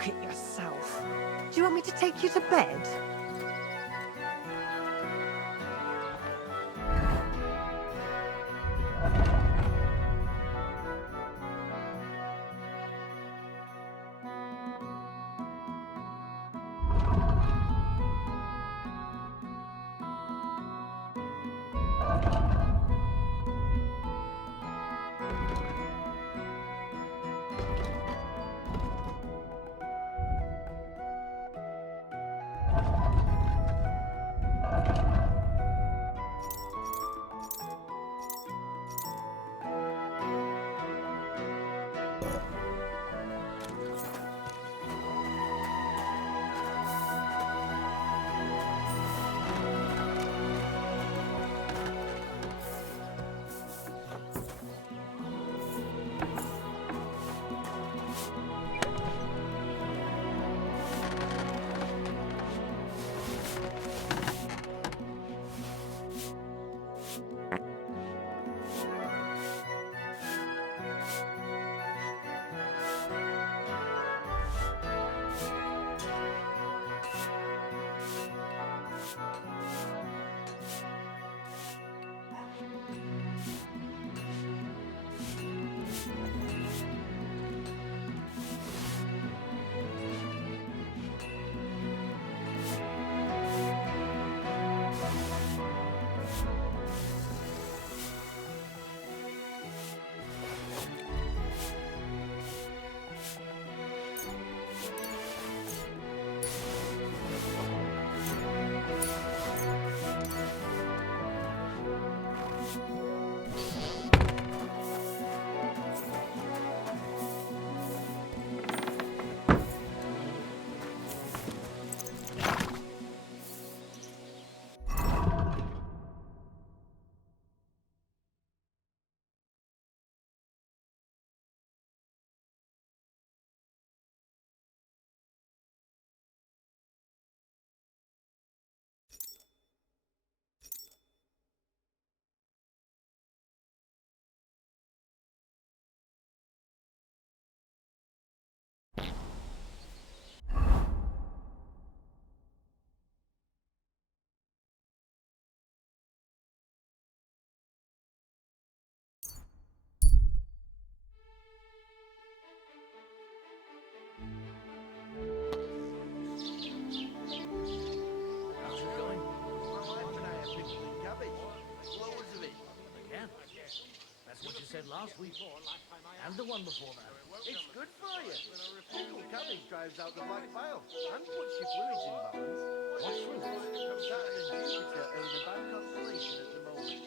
Look at yourself. Do you want me to take you to bed? Last week, and the one before that. It's good for you. Pickled cabbage drives out the black bile and puts your fluids in balance. What fruit? Saturn and Jupiter are in a bad constellation at the moment.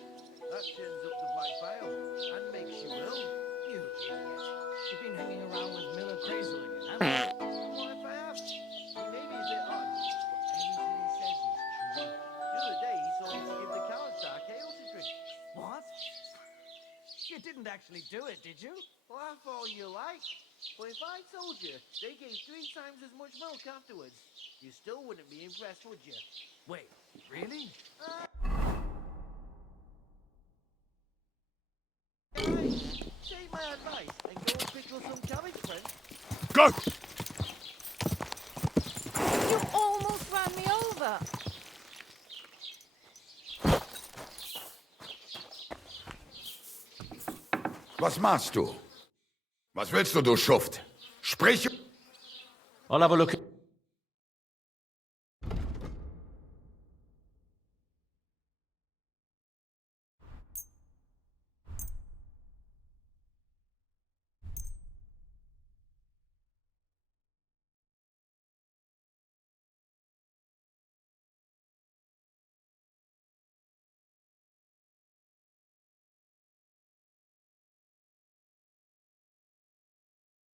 That turns up the black bile and makes you ill. You idiot. You've been hanging around with Miller crazily, haven't you? What if I have? He may be a bit odd, but everything he says is true. The other day he told me to give the cows dark ale to drink. What? You didn't actually do it, did you? Laugh all you like. But if I told you they gave 3 times as much milk afterwards, you still wouldn't be impressed, would you? Wait, really? Guys, take my advice and go and pickle some cabbage, friend. Go! You almost ran me over. Was machst du? Was willst du Schuft? Sprich! I'll have a look.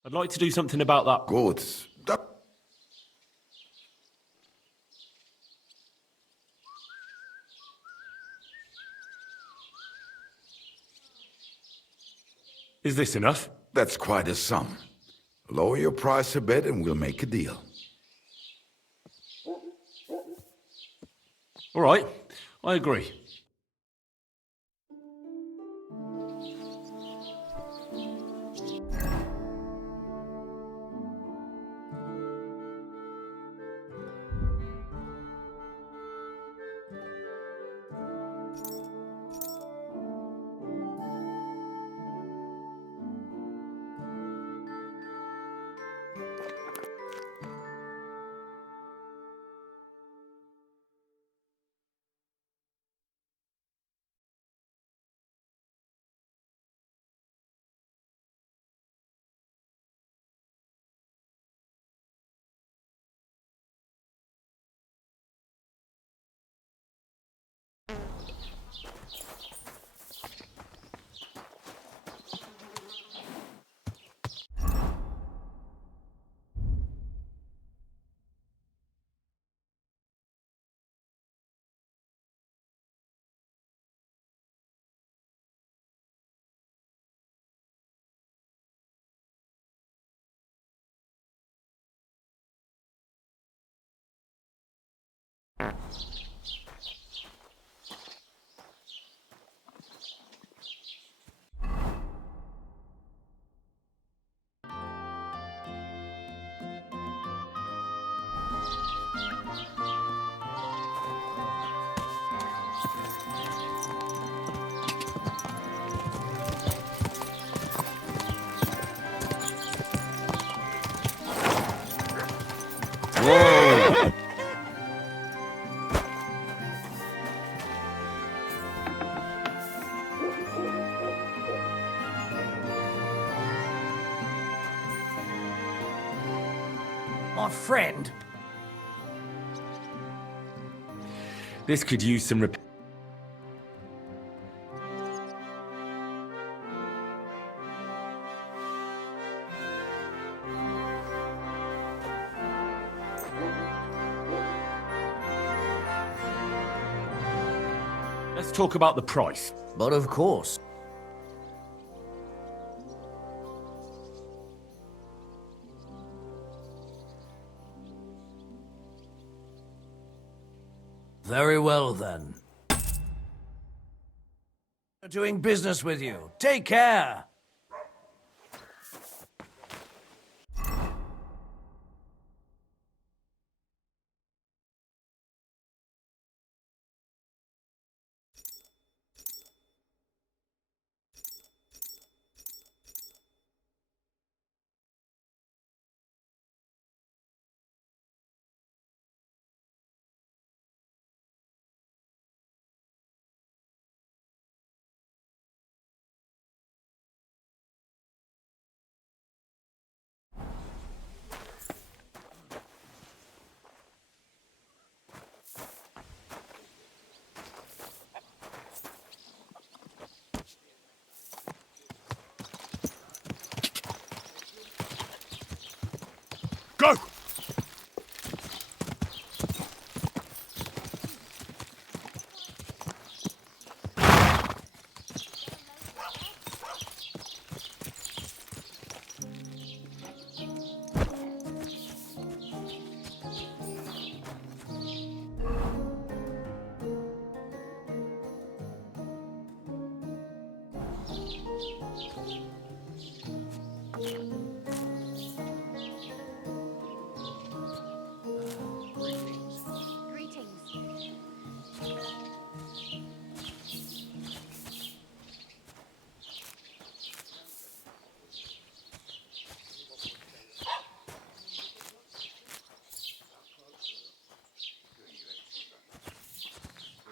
I'd like to do something about that. Gut. Is this enough? That's quite a sum. Lower your price a bit and we'll make a deal. All right, I agree. My friend? This could use some repair. Let's talk about the price. But of course. Very well, then. Doing business with you. Take care! Go! Greetings.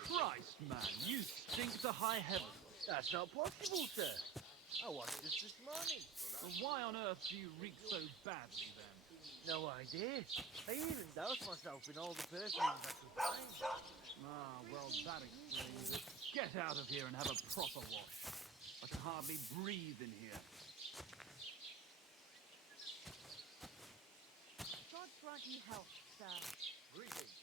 Christ, man, you stink to high heaven. That's not possible, sir. I washed just this morning. And why on earth do you reek so badly, then? No idea. I even doused myself in all the perfumes I could find. Ah, well, that explains it. Get out of here and have a proper wash. I can hardly breathe in here. God grant you health, sir. Greetings.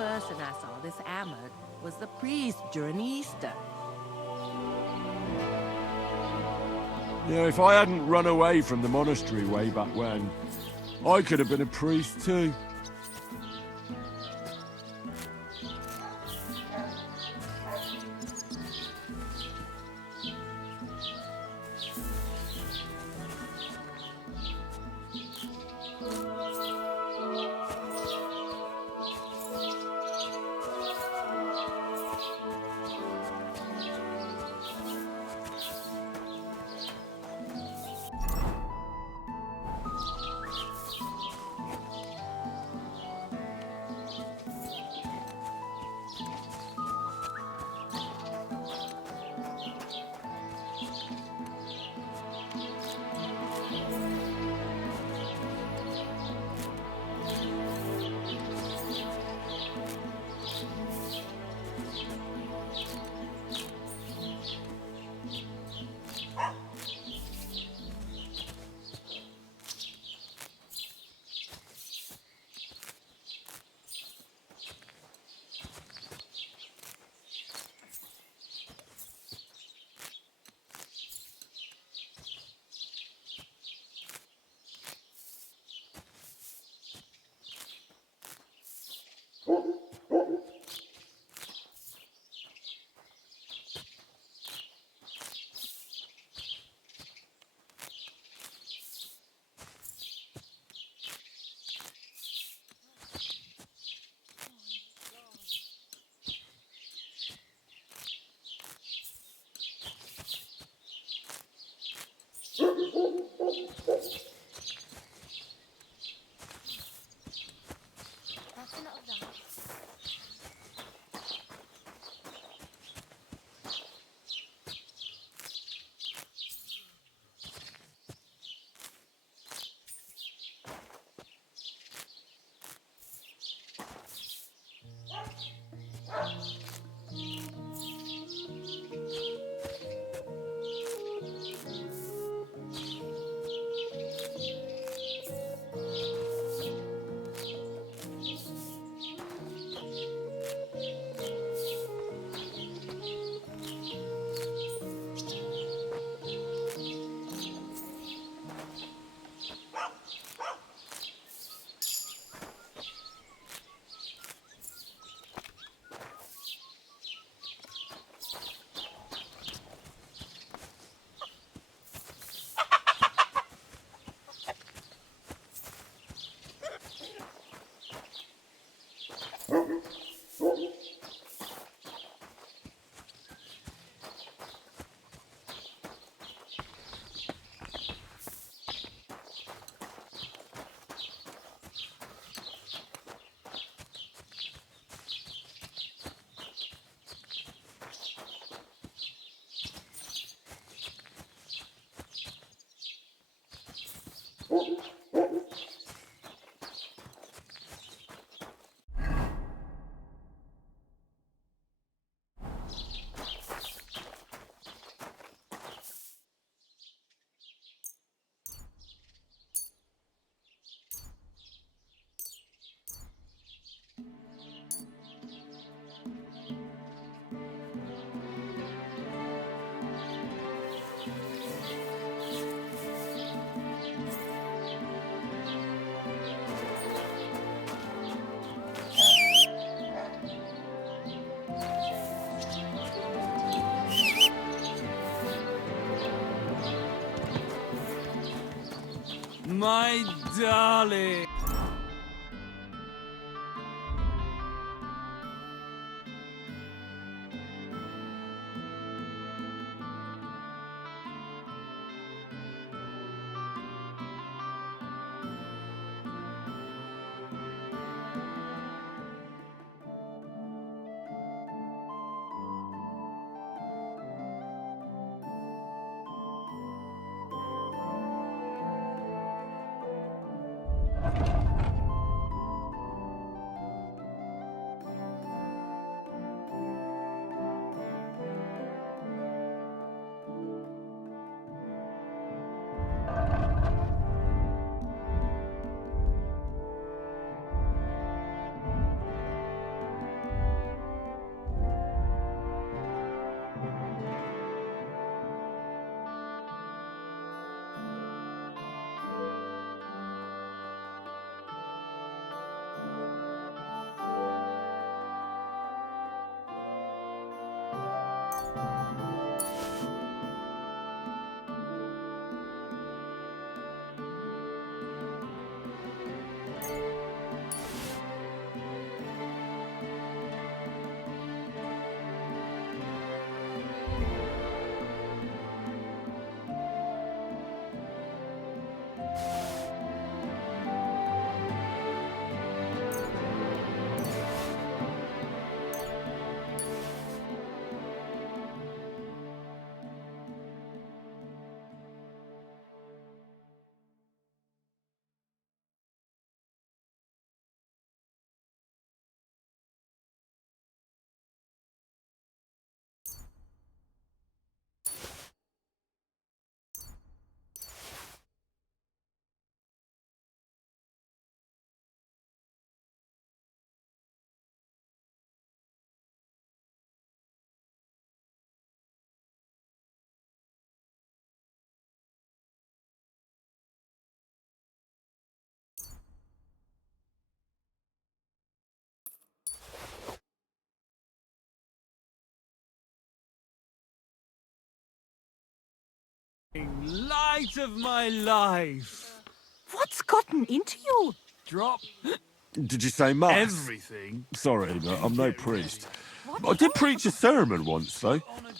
person I saw this hammered was the priest during Easter. Yeah, if I hadn't run away from the monastery way back when, I could have been a priest too. That's enough of that. My darling. Light of my life. What's gotten into you? Drop Did you say mass? everything. Sorry, but I'm no priest. I did preach a sermon once, though. On a dress.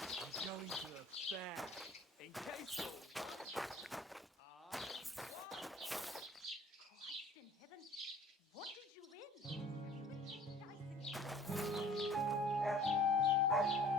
I'm going to a fair. In case Christ in heaven, what did you win? You would take dice again.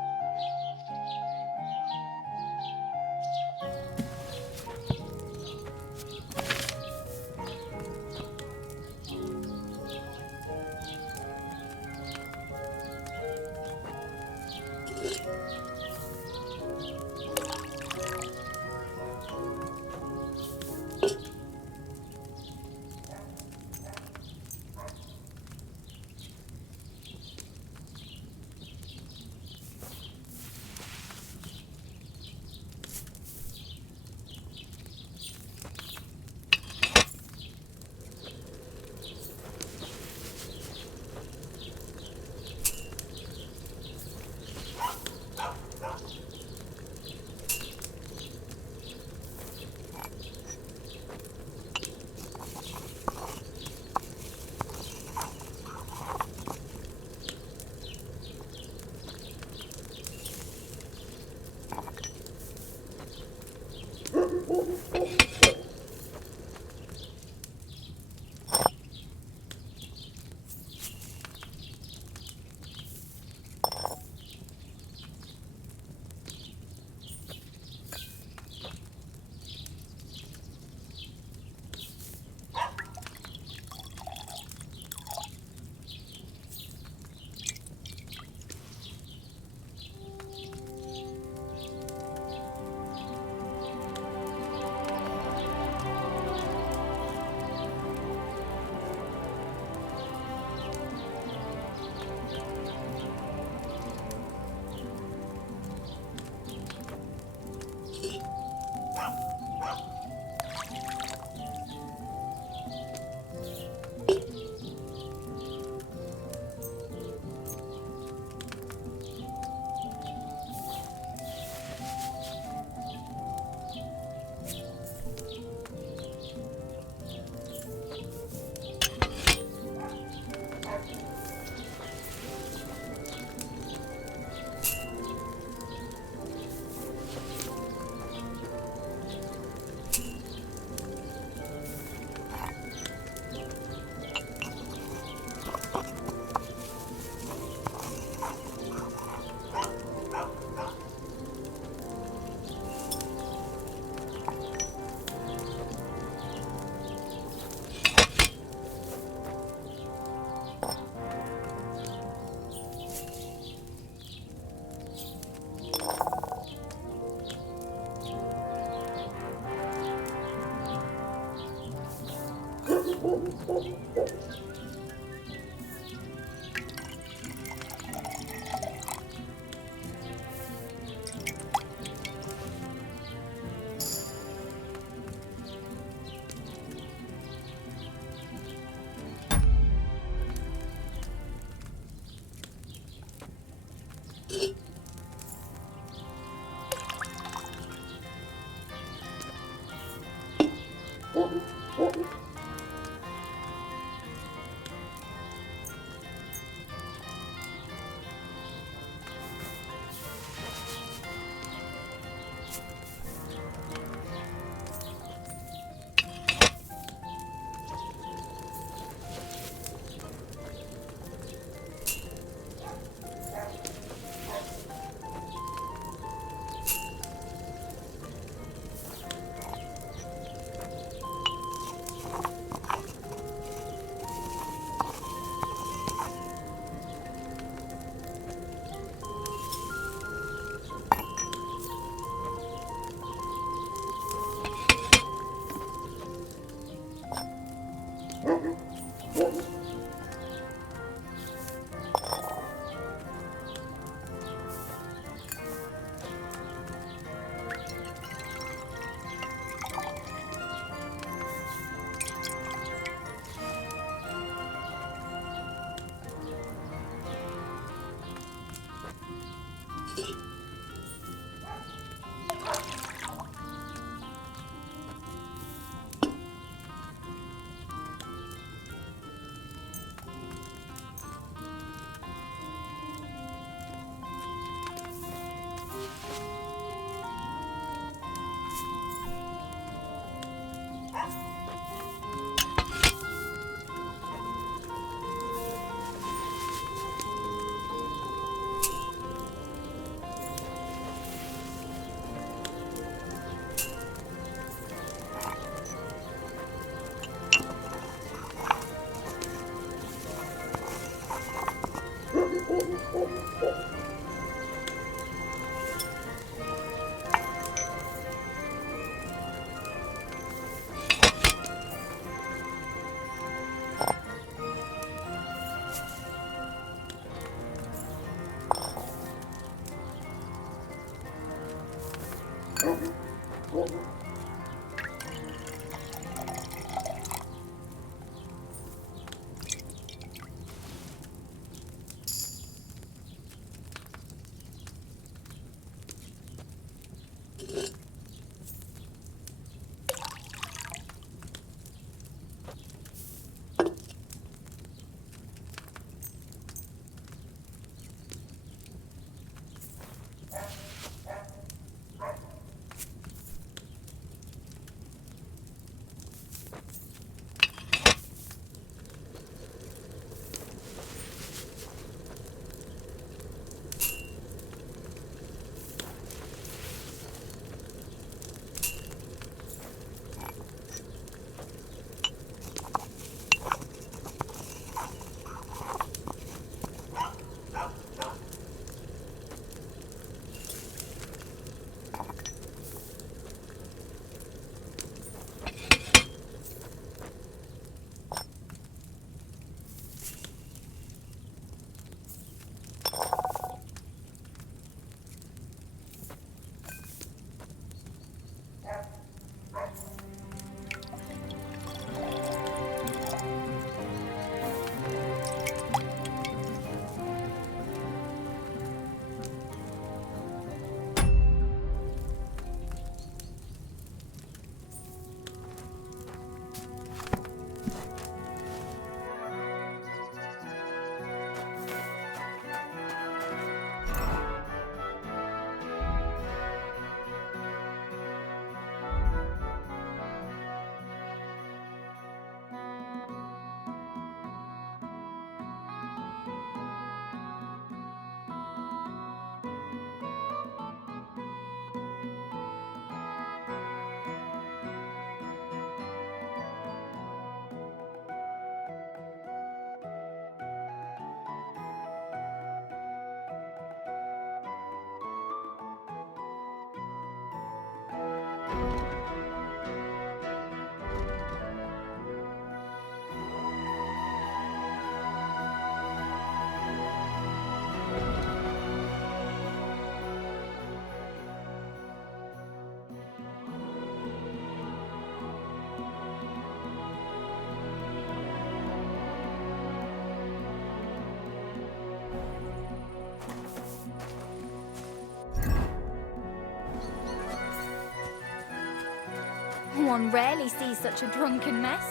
One rarely sees such a drunken mess.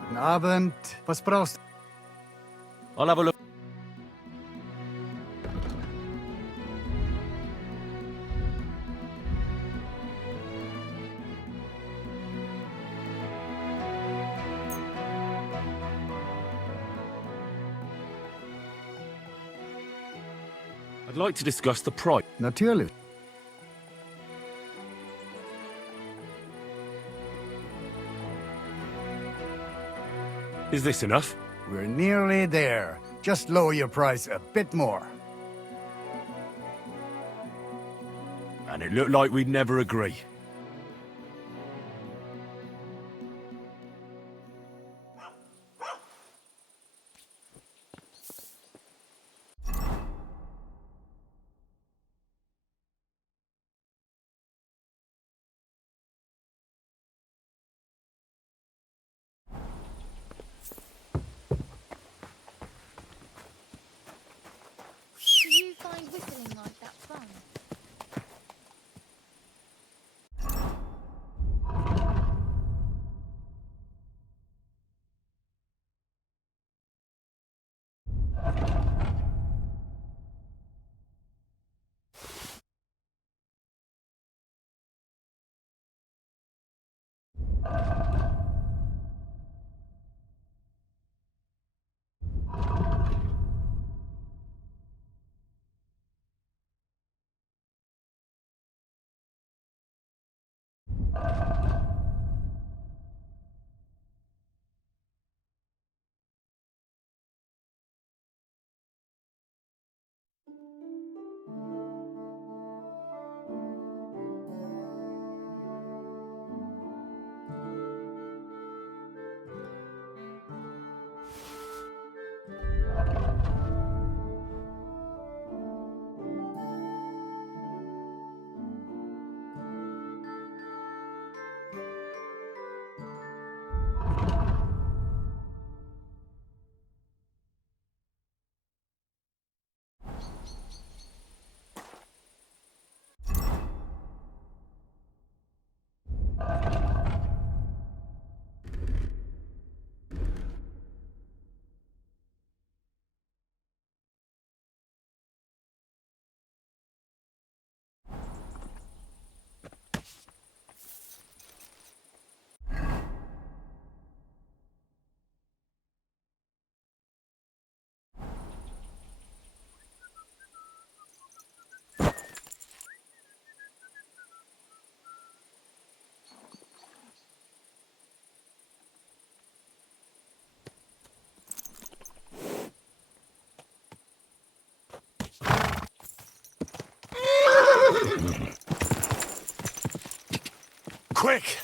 Guten Abend. Was brauchst du? I'll have a look. I'd like to discuss the price. Natürlich. Is this enough? We're nearly there. Just lower your price a bit more. And it looked like we'd never agree. Do you find whistling like that fun? Quick!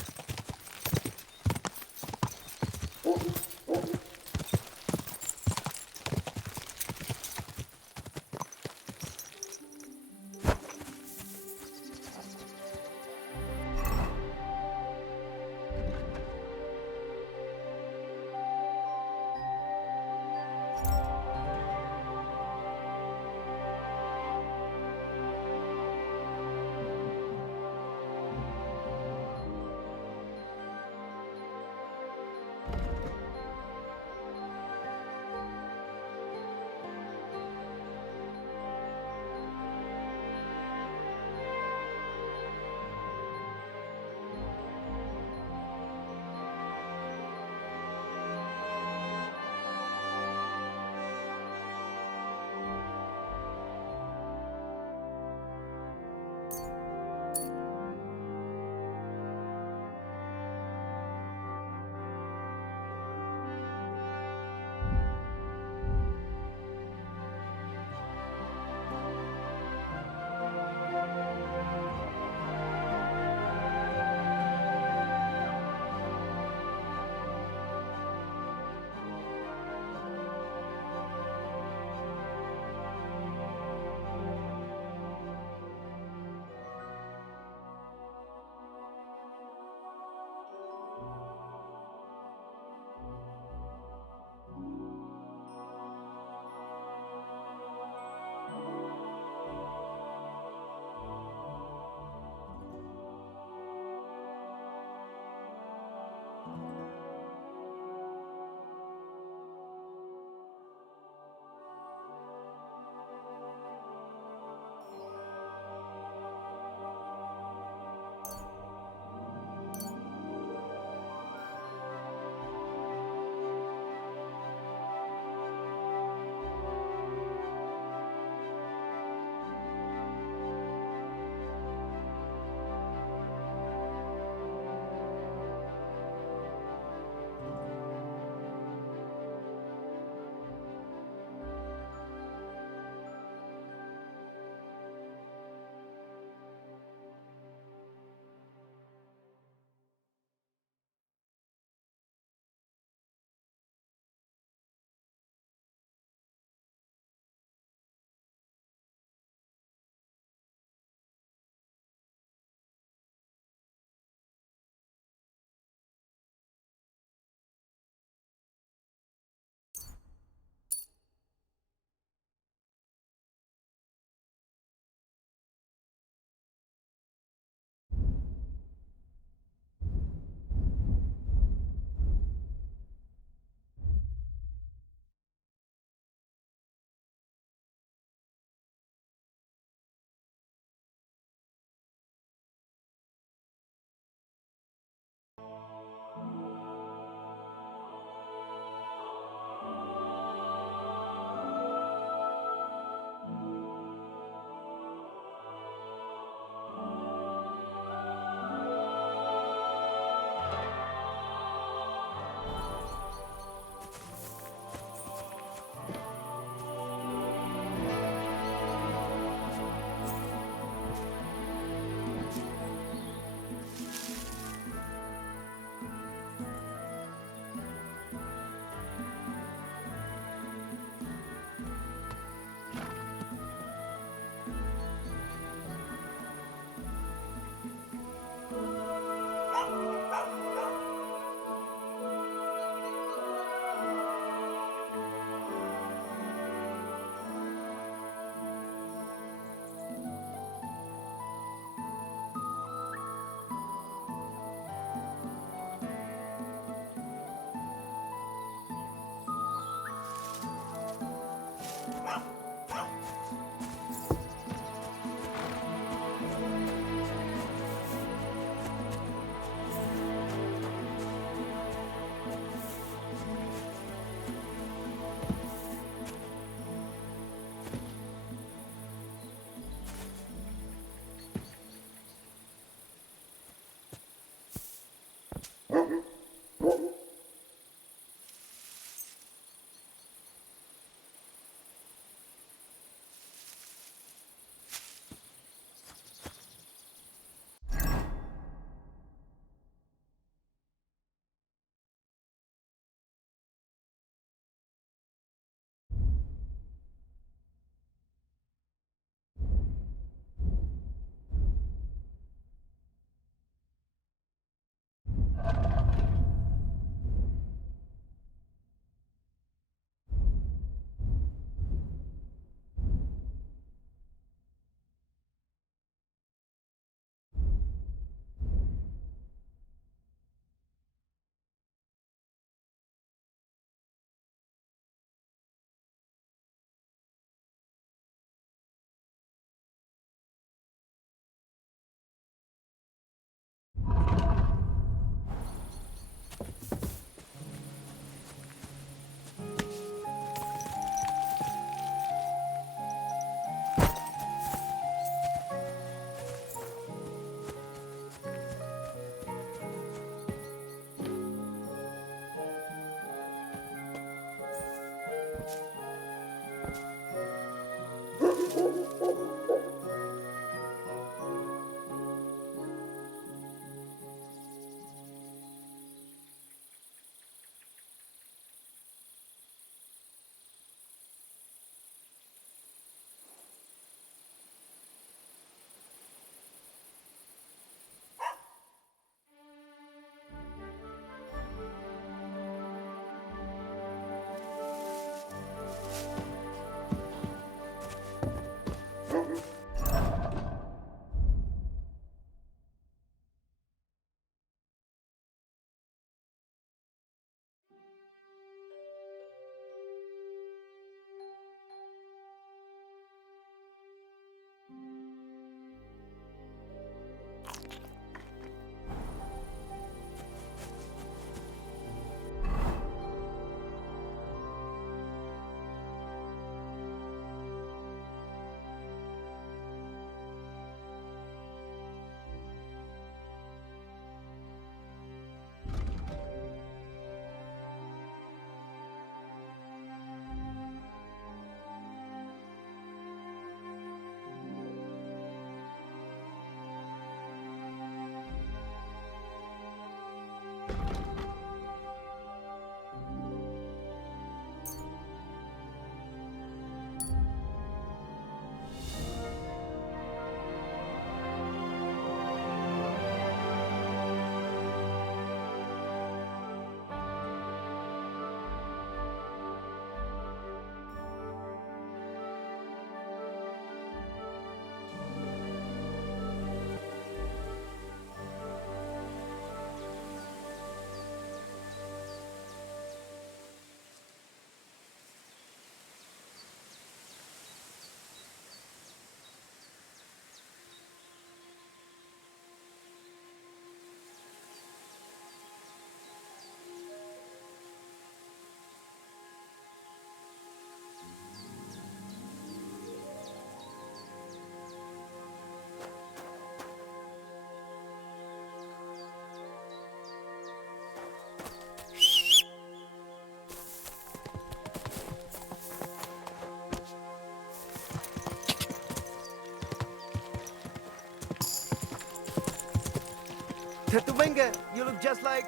Tetumenge, you look just like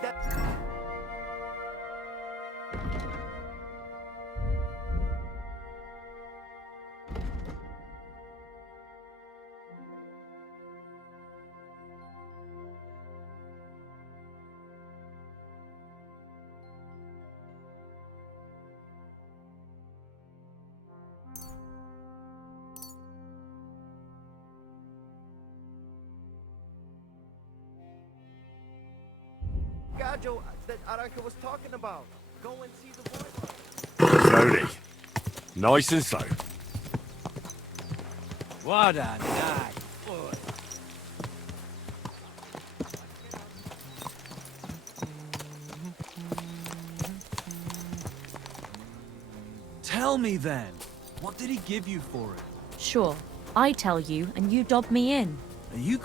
that. Gajo that Aranka was talking about. Go and see the boy. Slowly. Nice and slow. What a night. Tell me then, what did he give you for it? Sure, I tell you and you dob me in. Are you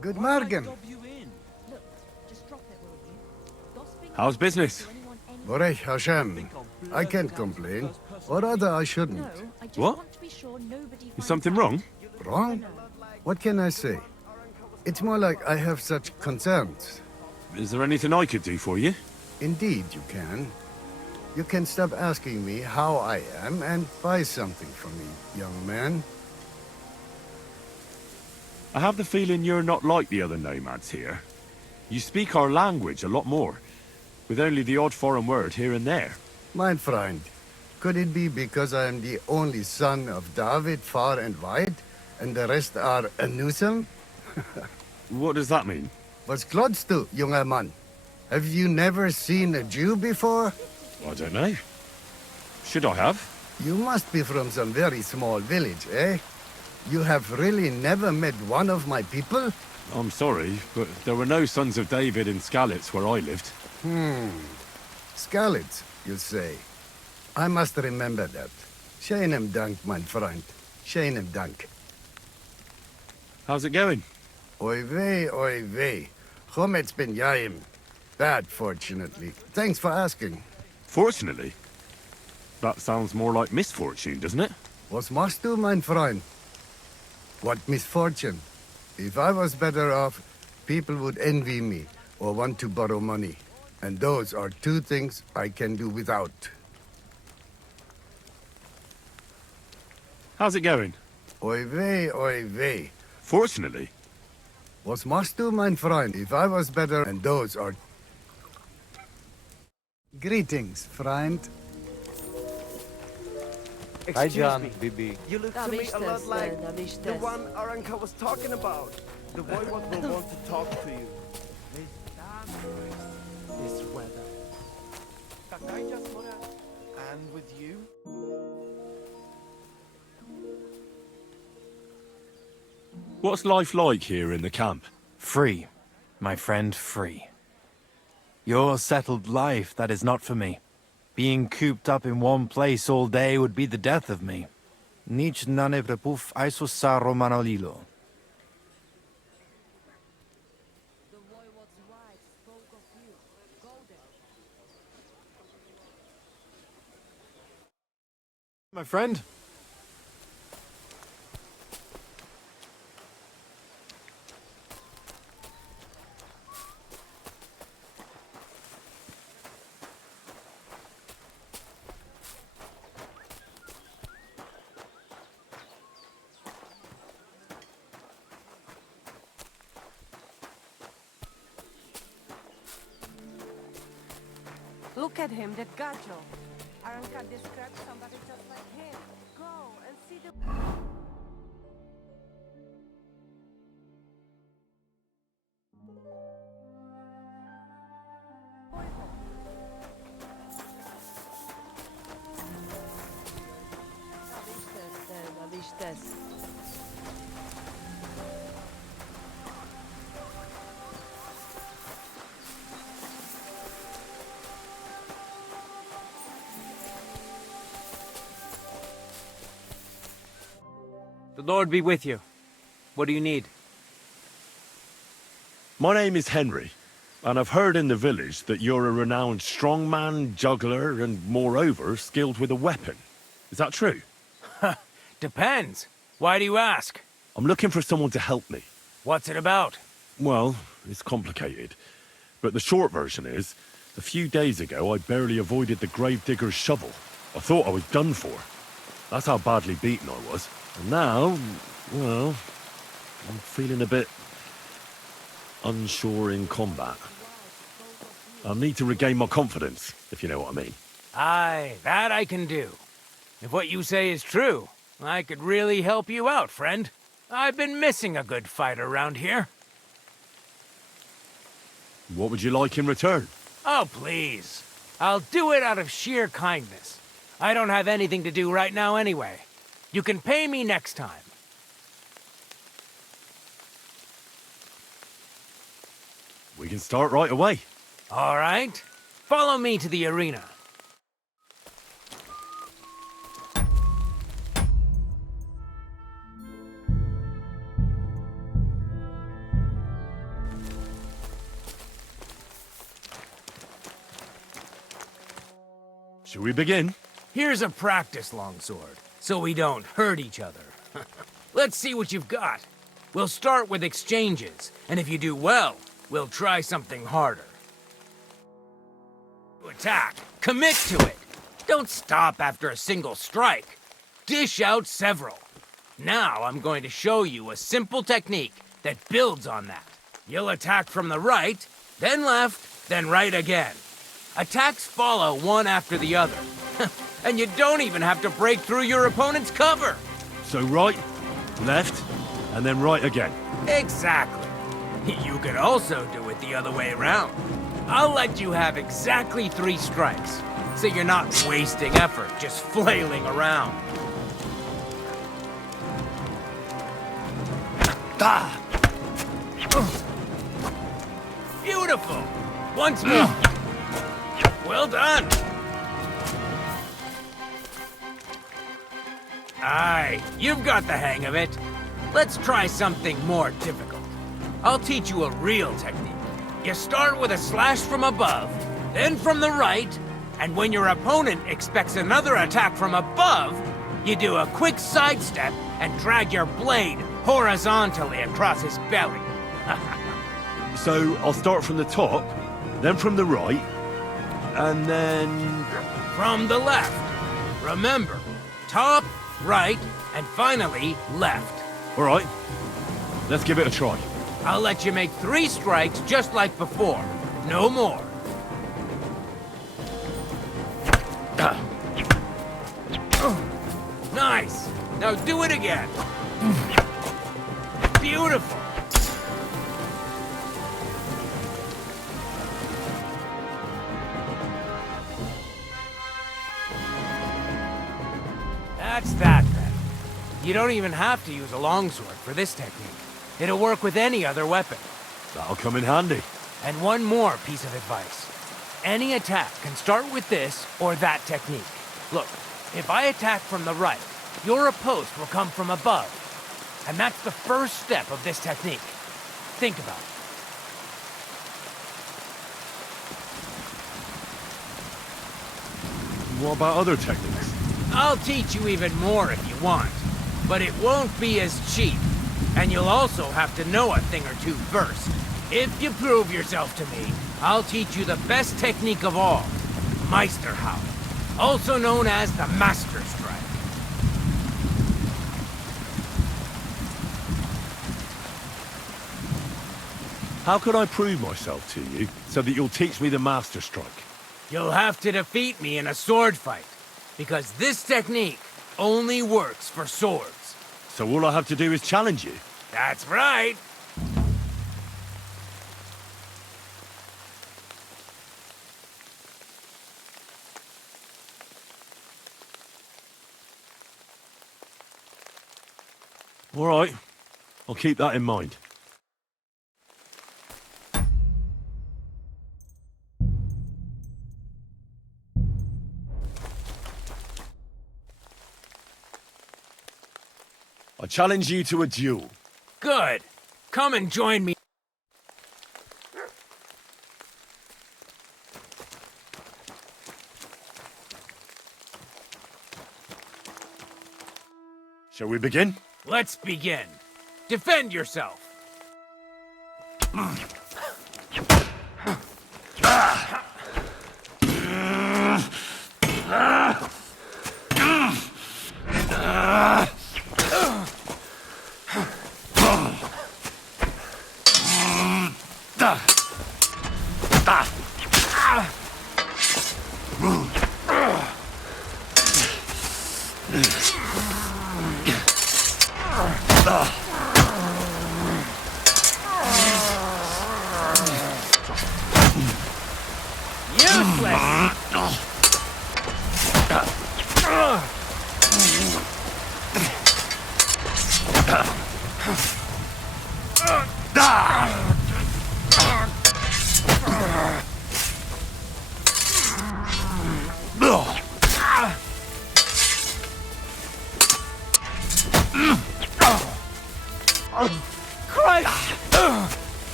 Good Why morning. dob you in? Look, just drop it, will you? Gossiping How's business? to anyone any- Borech Hashem. I can't complain. Or rather, I shouldn't. No, I just What? want to be sure nobody Is finds something out. wrong? Wrong? What can I say? It's more like I have such concerns. Is there anything I could do for you? Indeed, you can. You can stop asking me how I am and buy something for me, young man. I have the feeling you're not like the other nomads here. You speak our language a lot more, with only the odd foreign word here and there. Mein Freund, could it be because I am the only son of David far and wide, and the rest are Anusam? What does that mean? Was klotzt du, junger Mann? Have you never seen a Jew before? I don't know. Should I have? You must be from some very small village, eh? You have really never met one of my people? I'm sorry, but there were no sons of David in Skalitz where I lived. Skalitz, you say? I must remember that. Sheinem Dank, mein Freund. Sheinem Dank. How's it going? Oy vey. Chometz ben Yaim. Bad, fortunately. Thanks for asking. Fortunately. That sounds more like misfortune, doesn't it? Was machst du, mein Freund? What misfortune? If I was better off, people would envy me or want to borrow money. And those are two things I can do without. How's it going? Oy vey. Fortunately. Was machst du, mein Freund? If I was better, and those are... Greetings, friend. Excuse me. Bibi. You look to me a lot like the one Aranka was talking about. The boy will want to talk to you. This weather. And with you? What's life like here in the camp? Free, my friend, free. Your settled life, that is not for me. Being cooped up in one place all day would be the death of me. Nic nane prepuf aisosaro manolilo. My friend? Look at him, that gajo. Aranka described somebody just like him. Go and see the... The Lord be with you. What do you need? My name is Henry, and I've heard in the village that you're a renowned strongman, juggler, and moreover, skilled with a weapon. Is that true? Depends. Why do you ask? I'm looking for someone to help me. What's it about? Well, it's complicated. But the short version is, a few days ago I barely avoided the gravedigger's shovel. I thought I was done for. That's how badly beaten I was. And now, well, I'm feeling a bit unsure in combat. I'll need to regain my confidence, if you know what I mean. Aye, that I can do. If what you say is true, I could really help you out, friend. I've been missing a good fight around here. What would you like in return? Oh, please. I'll do it out of sheer kindness. I don't have anything to do right now anyway. You can pay me next time. We can start right away. All right. Follow me to the arena. Shall we begin? Here's a practice longsword, so we don't hurt each other. Let's see what you've got. We'll start with exchanges, and if you do well, we'll try something harder. Attack. Commit to it. Don't stop after a single strike. Dish out several. Now I'm going to show you a simple technique that builds on that. You'll attack from the right, then left, then right again. Attacks follow one after the other. And you don't even have to break through your opponent's cover. So right, left, and then right again. Exactly. You could also do it the other way around. I'll let you have exactly 3 strikes, so you're not wasting effort just flailing around. Ah. Beautiful. Once more. Well done. Aye, you've got the hang of it. Let's try something more difficult. I'll teach you a real technique. You start with a slash from above, then from the right, and when your opponent expects another attack from above, you do a quick sidestep and drag your blade horizontally across his belly. So I'll start from the top, then from the right, and then... From the left. Remember, top, right, and finally left. All right, let's give it a try. I'll let you make 3 strikes just like before. No more. Nice. Now do it again. Beautiful. That's that then. You don't even have to use a longsword for this technique. It'll work with any other weapon. That'll come in handy. And one more piece of advice. Any attack can start with this or that technique. Look, if I attack from the right, your oppost will come from above. And that's the first step of this technique. Think about it. What about other techniques? I'll teach you even more if you want. But it won't be as cheap. And you'll also have to know a thing or two first. If you prove yourself to me, I'll teach you the best technique of all. Meisterhaut, also known as the Master Strike. How could I prove myself to you so that you'll teach me the Master Strike? You'll have to defeat me in a sword fight. Because this technique only works for swords. So all I have to do is challenge you? That's right. All right, I'll keep that in mind. I challenge you to a duel. Good. Come and join me. Shall we begin? Let's begin. Defend yourself.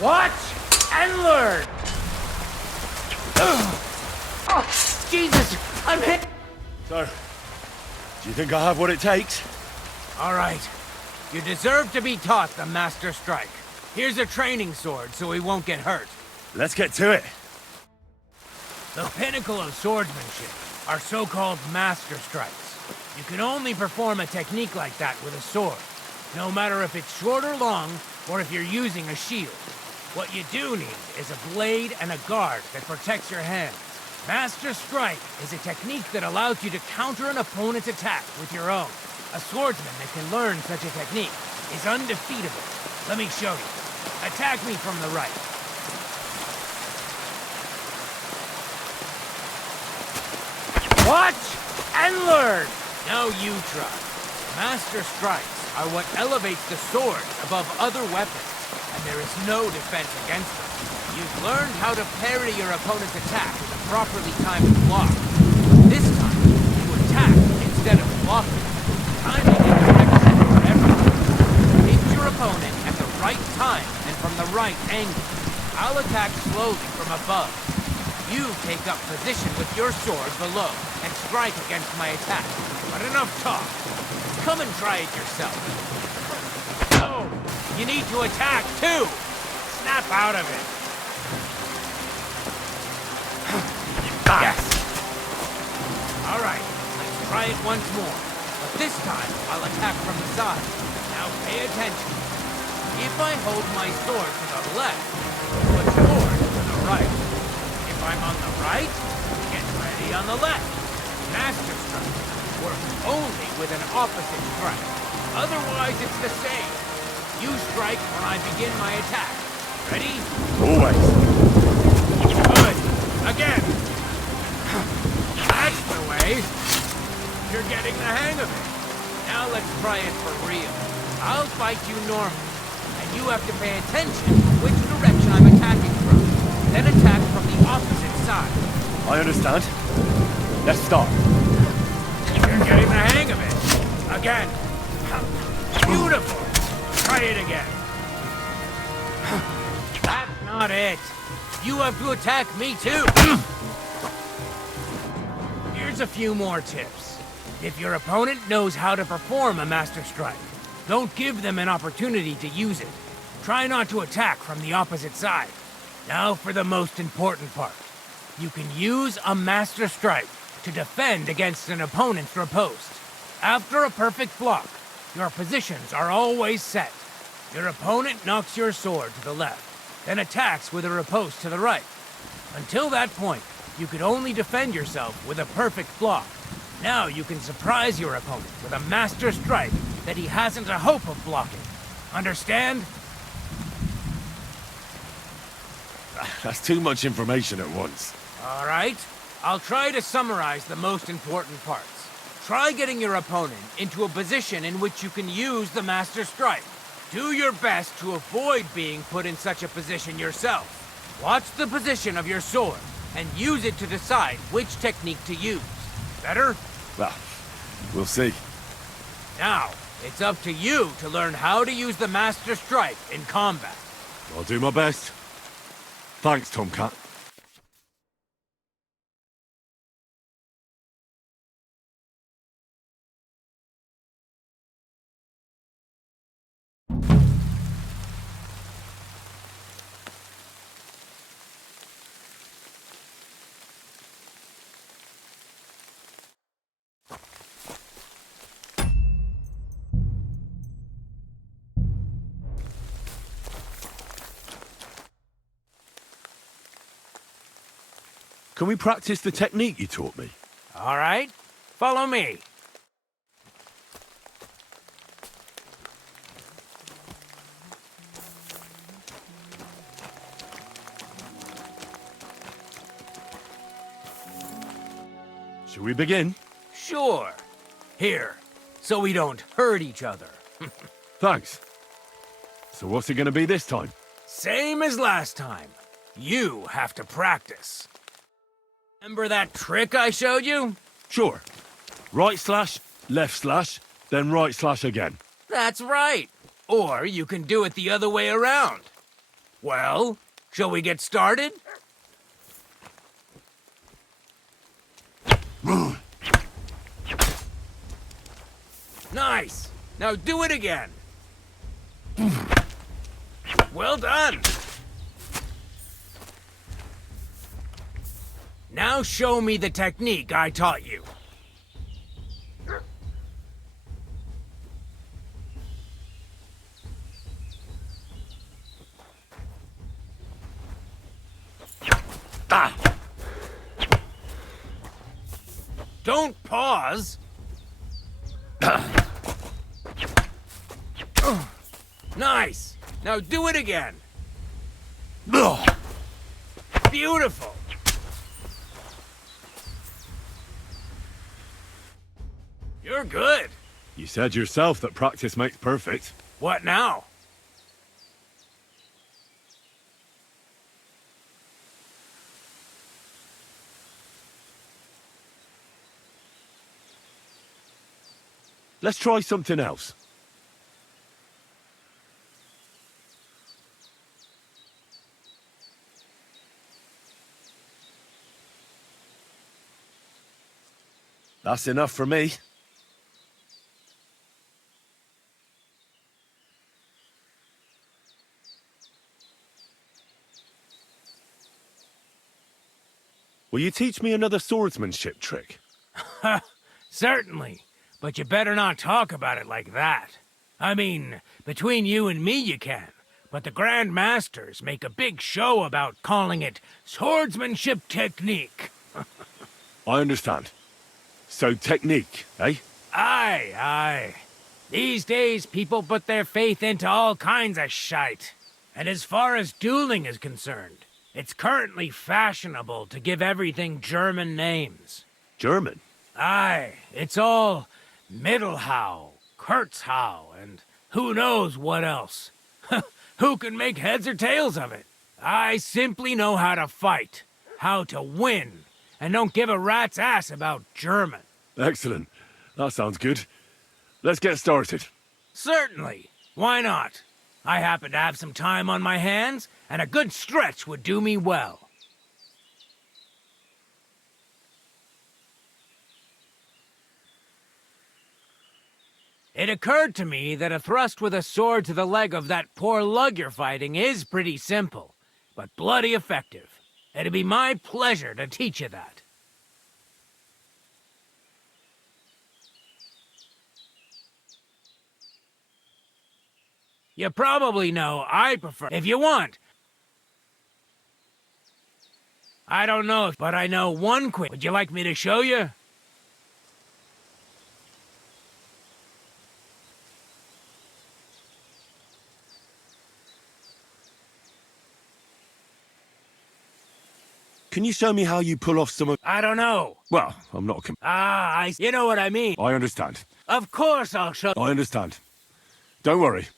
Watch and learn! Jesus, I'm hit! So, do you think I have what it takes? All right. You deserve to be taught the Master Strike. Here's a training sword so he won't get hurt. Let's get to it. The pinnacle of swordsmanship are so-called Master Strikes. You can only perform a technique like that with a sword, no matter if it's short or long, or if you're using a shield. What you do need is a blade and a guard that protects your hands. Master Strike is a technique that allows you to counter an opponent's attack with your own. A swordsman that can learn such a technique is undefeatable. Let me show you. Attack me from the right. Watch and learn! Now you try. Master Strikes are what elevates the sword above other weapons, and there is no defense against them. You've learned how to parry your opponent's attack with a properly timed block. This time, you attack instead of blocking. Timing is excellent for everything. Hit your opponent at the right time and from the right angle. I'll attack slowly from above. You take up position with your sword below and strike against my attack. But enough talk. Come and try it yourself. Oh, you need to attack too. Snap out of it. Yes. All right, let's try it once more. But this time, I'll attack from the side. Now pay attention. If I hold my sword to the left, put yours to the right. If I'm on the right, get ready on the left. Master Strike works only with an opposite strike. Otherwise, it's the same. You strike when I begin my attack. Ready? Always. Good. Again. That's the way. You're getting the hang of it. Now let's try it for real. I'll fight you normally, and you have to pay attention to which direction I'm attacking from. Then attack from the opposite side. I understand. Let's start. You're getting the hang of it. Again. Beautiful. Try it again. That's not it. You have to attack me too. Here's a few more tips. If your opponent knows how to perform a Master Strike, don't give them an opportunity to use it. Try not to attack from the opposite side. Now for the most important part. You can use a Master Strike to defend against an opponent's riposte. After a perfect block, your positions are always set. Your opponent knocks your sword to the left, then attacks with a riposte to the right. Until that point, you could only defend yourself with a perfect block. Now you can surprise your opponent with a Master Strike that he hasn't a hope of blocking. Understand? That's too much information at once. All right. I'll try to summarize the most important parts. Try getting your opponent into a position in which you can use the Master Strike. Do your best to avoid being put in such a position yourself. Watch the position of your sword and use it to decide which technique to use. Better? Well, we'll see. Now, it's up to you to learn how to use the Master Strike in combat. I'll do my best. Thanks, Tomcat. Can we practice the technique you taught me? All right, follow me. Shall we begin? Sure. Here, so we don't hurt each other. Thanks. So what's it gonna be this time? Same as last time. You have to practice. Remember that trick I showed you? Sure. Right slash, left slash, then right slash again. That's right. Or you can do it the other way around. Well, shall we get started? Nice. Now do it again. Well done. Now show me the technique I taught you. Ah. Don't pause. Nice. Now do it again. Beautiful. You're good. You said yourself that practice makes perfect. What now? Let's try something else. That's enough for me. Will you teach me another swordsmanship trick? Certainly, but you better not talk about it like that. I mean, between you and me you can, but the Grand Masters make a big show about calling it swordsmanship technique. I understand. So technique, eh? Aye, aye. These days, people put their faith into all kinds of shite. And as far as dueling is concerned, it's currently fashionable to give everything German names. German? Aye, it's all Mittelhau, Kurzhau, and who knows what else. Who can make heads or tails of it? I simply know how to fight, how to win, and don't give a rat's ass about German. Excellent. That sounds good. Let's get started. Certainly. Why not? I happen to have some time on my hands, and a good stretch would do me well. It occurred to me that a thrust with a sword to the leg of that poor lug you're fighting is pretty simple, but bloody effective. It'd be my pleasure to teach you that. You probably know I prefer... If you want... I don't know, but I know one quick... Would you like me to show you? Can you show me how you pull off some of... I don't know. Well, I'm not... You know what I mean. I understand. Of course I'll show... I understand. Don't worry.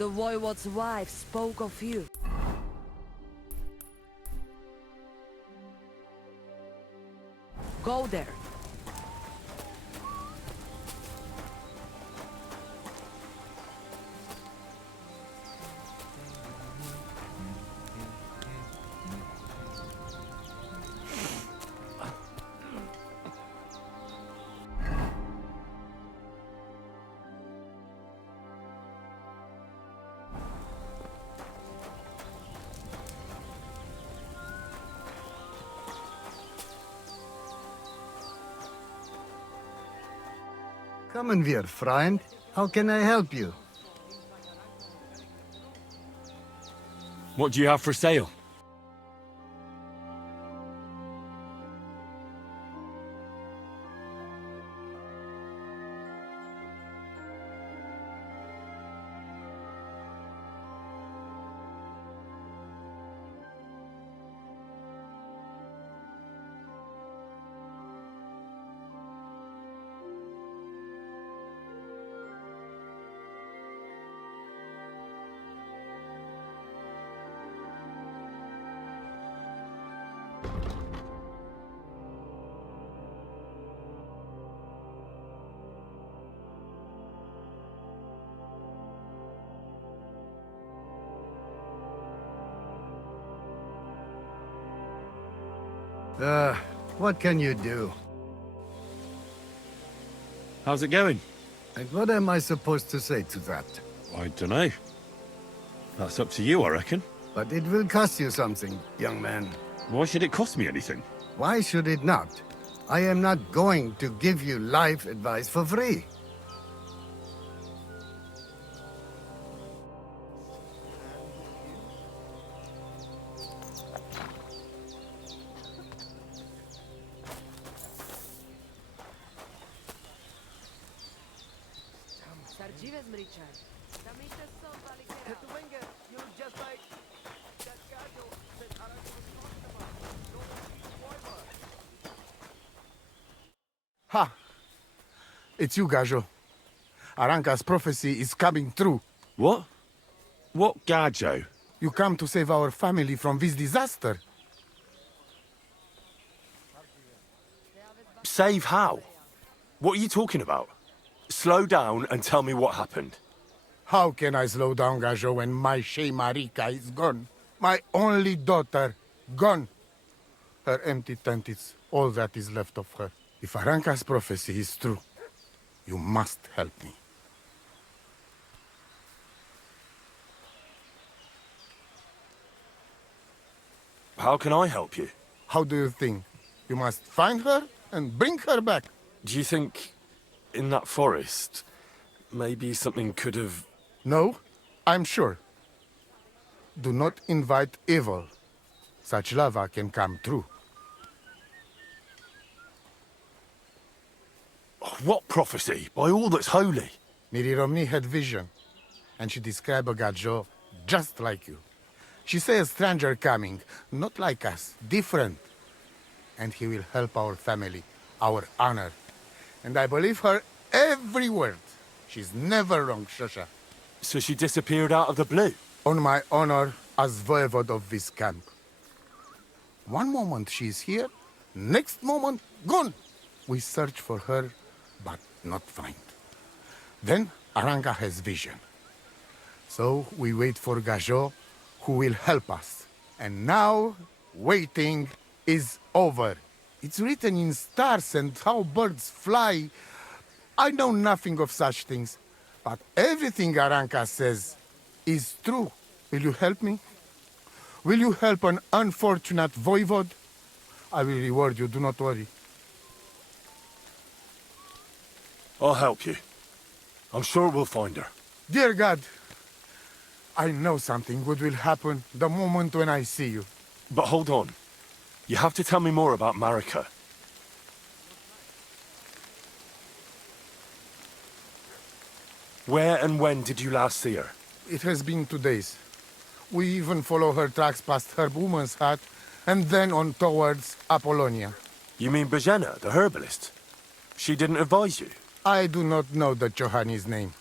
The Voivod's wife spoke of you. Go there. Come here, friend. How can I help you? What do you have for sale? What can you do? How's it going? And what am I supposed to say to that? I dunno. That's up to you, I reckon. But it will cost you something, young man. Why should it cost me anything? Why should it not? I am not going to give you life advice for free. You just like that Gajo that Aranga was talking about. No spoiler. Ha! It's you, Gajo. Aranka's prophecy is coming true. What? What Gajo? You come to save our family from this disaster. Save how? What are you talking about? Slow down and tell me what happened. How can I slow down, Gajo, when my Shea Marika is gone? My only daughter, gone. Her empty tent is all that is left of her. If Aranka's prophecy is true, you must help me. How can I help you? How do you think? You must find her and bring her back. Do you think in that forest, maybe something could have... No, I'm sure. Do not invite evil. Such lava can come true. What prophecy? By all that's holy. Miri Romney had vision, and she described a Gajo just like you. She said a stranger coming, not like us, different. And he will help our family, our honor. And I believe her every word. She's never wrong, Shosha. So she disappeared out of the blue? On my honor as voivode of this camp. One moment she's here, next moment gone. We search for her, but not find. Then Aranga has vision. So we wait for Gajo, who will help us. And now, waiting is over. It's written in stars and how birds fly. I know nothing of such things, but everything Aranka says is true. Will you help me? Will you help an unfortunate voivode? I will reward you, do not worry. I'll help you. I'm sure we'll find her. Dear God, I know something good will happen the moment when I see you. But hold on. You have to tell me more about Marika. Where and when did you last see her? It has been 2 days. We even follow her tracks past her woman's hut, and then on towards Apollonia. You mean Bajena, the herbalist? She didn't advise you? I do not know the Johani's name.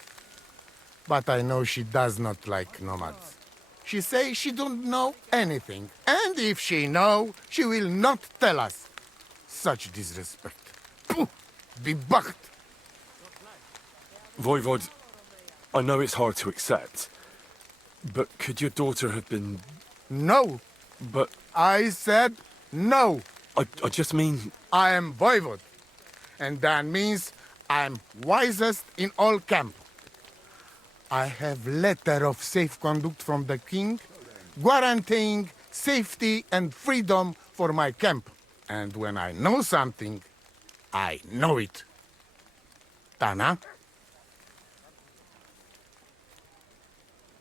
But I know she does not like nomads. She say she don't know anything, and if she know, she will not tell us. Such disrespect. Pooh! Be bucked! Voivod, I know it's hard to accept, but could your daughter have been... No! But... I said no! I just mean... I am voivod, and that means I am wisest in all camp. I have letter of safe conduct from the king, guaranteeing safety and freedom for my camp. And when I know something, I know it. Tana?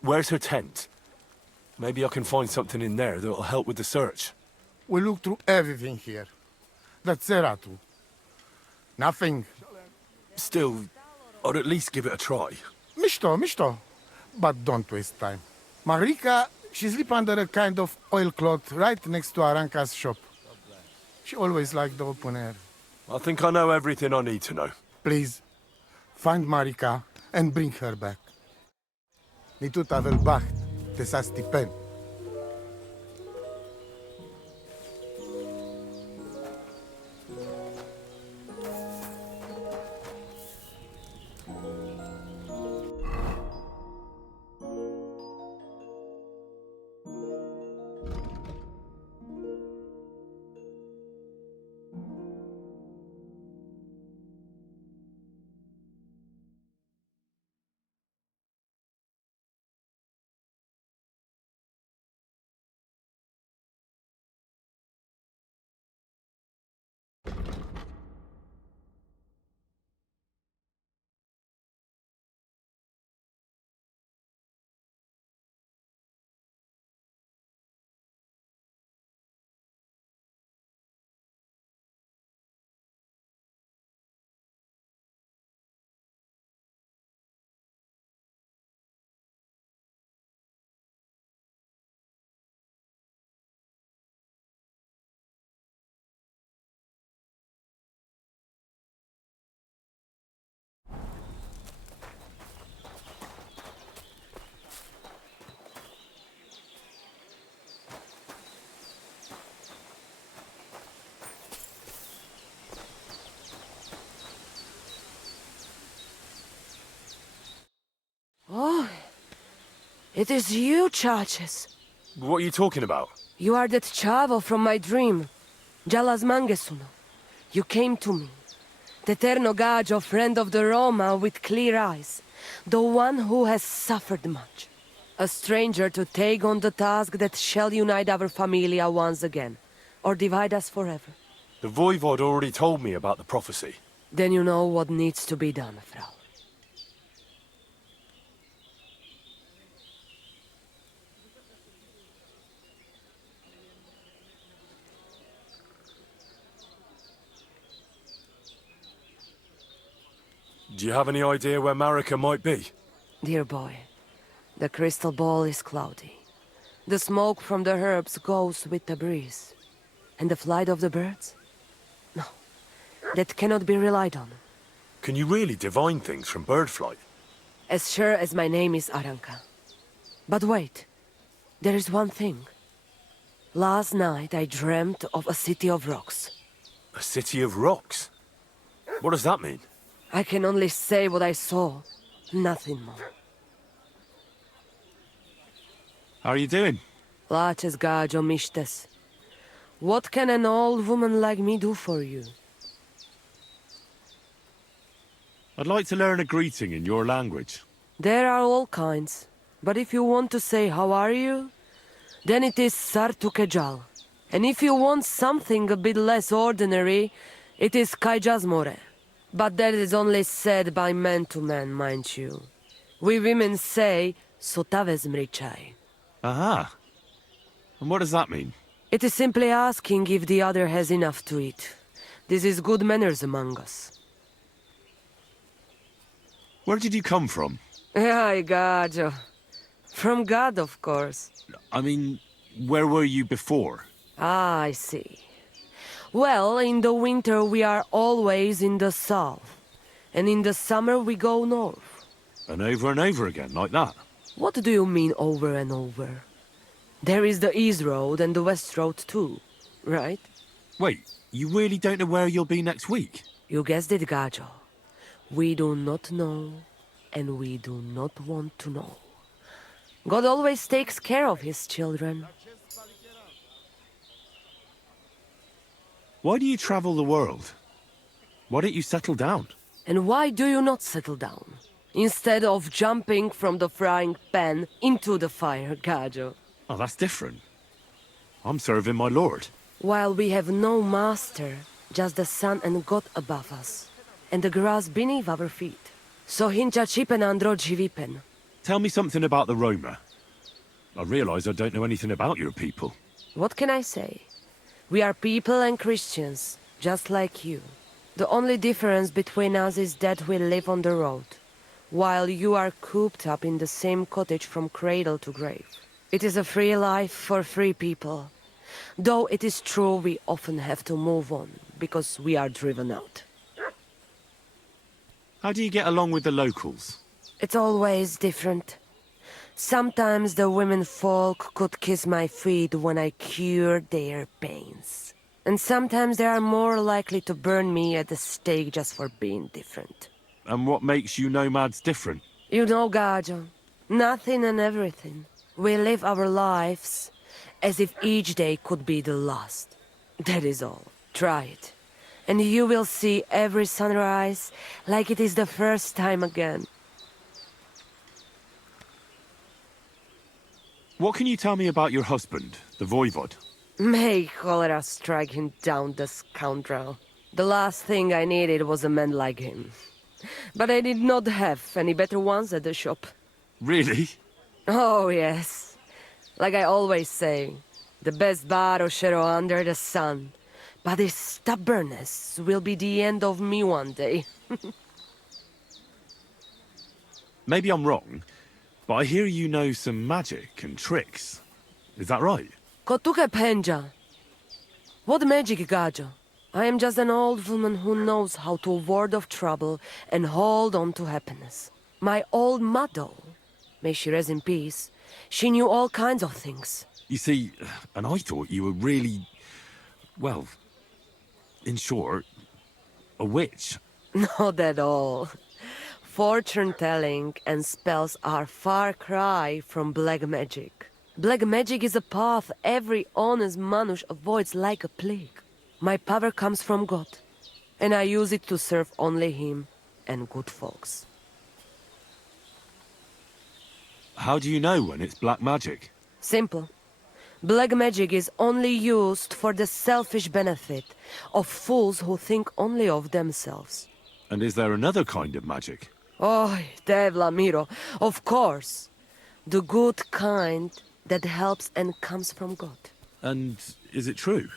Where's her tent? Maybe I can find something in there that'll help with the search. We look through everything here. That's Zeratu. Nothing. Still, I'd at least give it a try. Misto. But don't waste time. Marika, she sleep under a kind of oilcloth right next to Aranka's shop. She always liked the open air. I think I know everything I need to know. Please, find Marika and bring her back. Ni tu tavel bacht, te sa stipen. Oh, it is you, Churches. What are you talking about? You are that chavo from my dream, Jalas Mangesuno. You came to me, the Eterno Gajo, friend of the Roma with clear eyes, the one who has suffered much. A stranger to take on the task that shall unite our familia once again, or divide us forever. The Voivod already told me about the prophecy. Then you know what needs to be done, Frau. Do you have any idea where Marika might be? Dear boy, the crystal ball is cloudy. The smoke from the herbs goes with the breeze. And the flight of the birds? No, that cannot be relied on. Can you really divine things from bird flight? As sure as my name is Aranka. But wait, there is one thing. Last night I dreamt of a city of rocks. A city of rocks? What does that mean? I can only say what I saw, nothing more. How are you doing? Laches gajo mishtes. What can an old woman like me do for you? I'd like to learn a greeting in your language. There are all kinds. But if you want to say how are you, then it is Sartukejal. And if you want something a bit less ordinary, it is Kaijazmore. But that is only said by man to man, mind you. We women say, Sotavez mrichai. Aha. And what does that mean? It is simply asking if the other has enough to eat. This is good manners among us. Where did you come from? Ay, gajo. From God, of course. I mean, where were you before? Ah, I see. Well, in the winter we are always in the south. And in the summer we go north. And over again, like that? What do you mean over and over? There is the East Road and the West Road too, right? Wait, you really don't know where you'll be next week? You guessed it, Gajo. We do not know, and we do not want to know. God always takes care of his children. Why do you travel the world? Why don't you settle down? And why do you not settle down? Instead of jumping from the frying pan into the fire, Gajo. Oh, that's different. I'm serving my lord. While we have no master, just the sun and God above us, and the grass beneath our feet. So hincha chipen andro jivipen. Tell me something about the Roma. I realize I don't know anything about your people. What can I say? We are people and Christians, just like you. The only difference between us is that we live on the road, while you are cooped up in the same cottage from cradle to grave. It is a free life for free people. Though it is true we often have to move on, because we are driven out. How do you get along with the locals? It's always different. Sometimes the women folk could kiss my feet when I cured their pains. And sometimes they are more likely to burn me at the stake just for being different. And what makes you nomads different? You know, Gajo, nothing and everything. We live our lives as if each day could be the last. That is all. Try it. And you will see every sunrise like it is the first time again. What can you tell me about your husband, the Voivod? May cholera strike him down, the scoundrel. The last thing I needed was a man like him. But I did not have any better ones at the shop. Really? Oh, yes. Like I always say, the best baroshero under the sun. But his stubbornness will be the end of me one day. Maybe I'm wrong, but I hear you know some magic and tricks. Is that right? Kotuke penja. What magic, Gajo? I am just an old woman who knows how to ward off trouble and hold on to happiness. My old mother, may she rest in peace, she knew all kinds of things. You see, and I thought you were really, well, in short, a witch. Not at all. Fortune-telling and spells are far cry from black magic. Black magic is a path every honest manush avoids like a plague. My power comes from God, and I use it to serve only him and good folks. How do you know when it's black magic? Simple. Black magic is only used for the selfish benefit of fools who think only of themselves. And is there another kind of magic? Oh, Devla Miro, of course. The good kind that helps and comes from God. And is it true?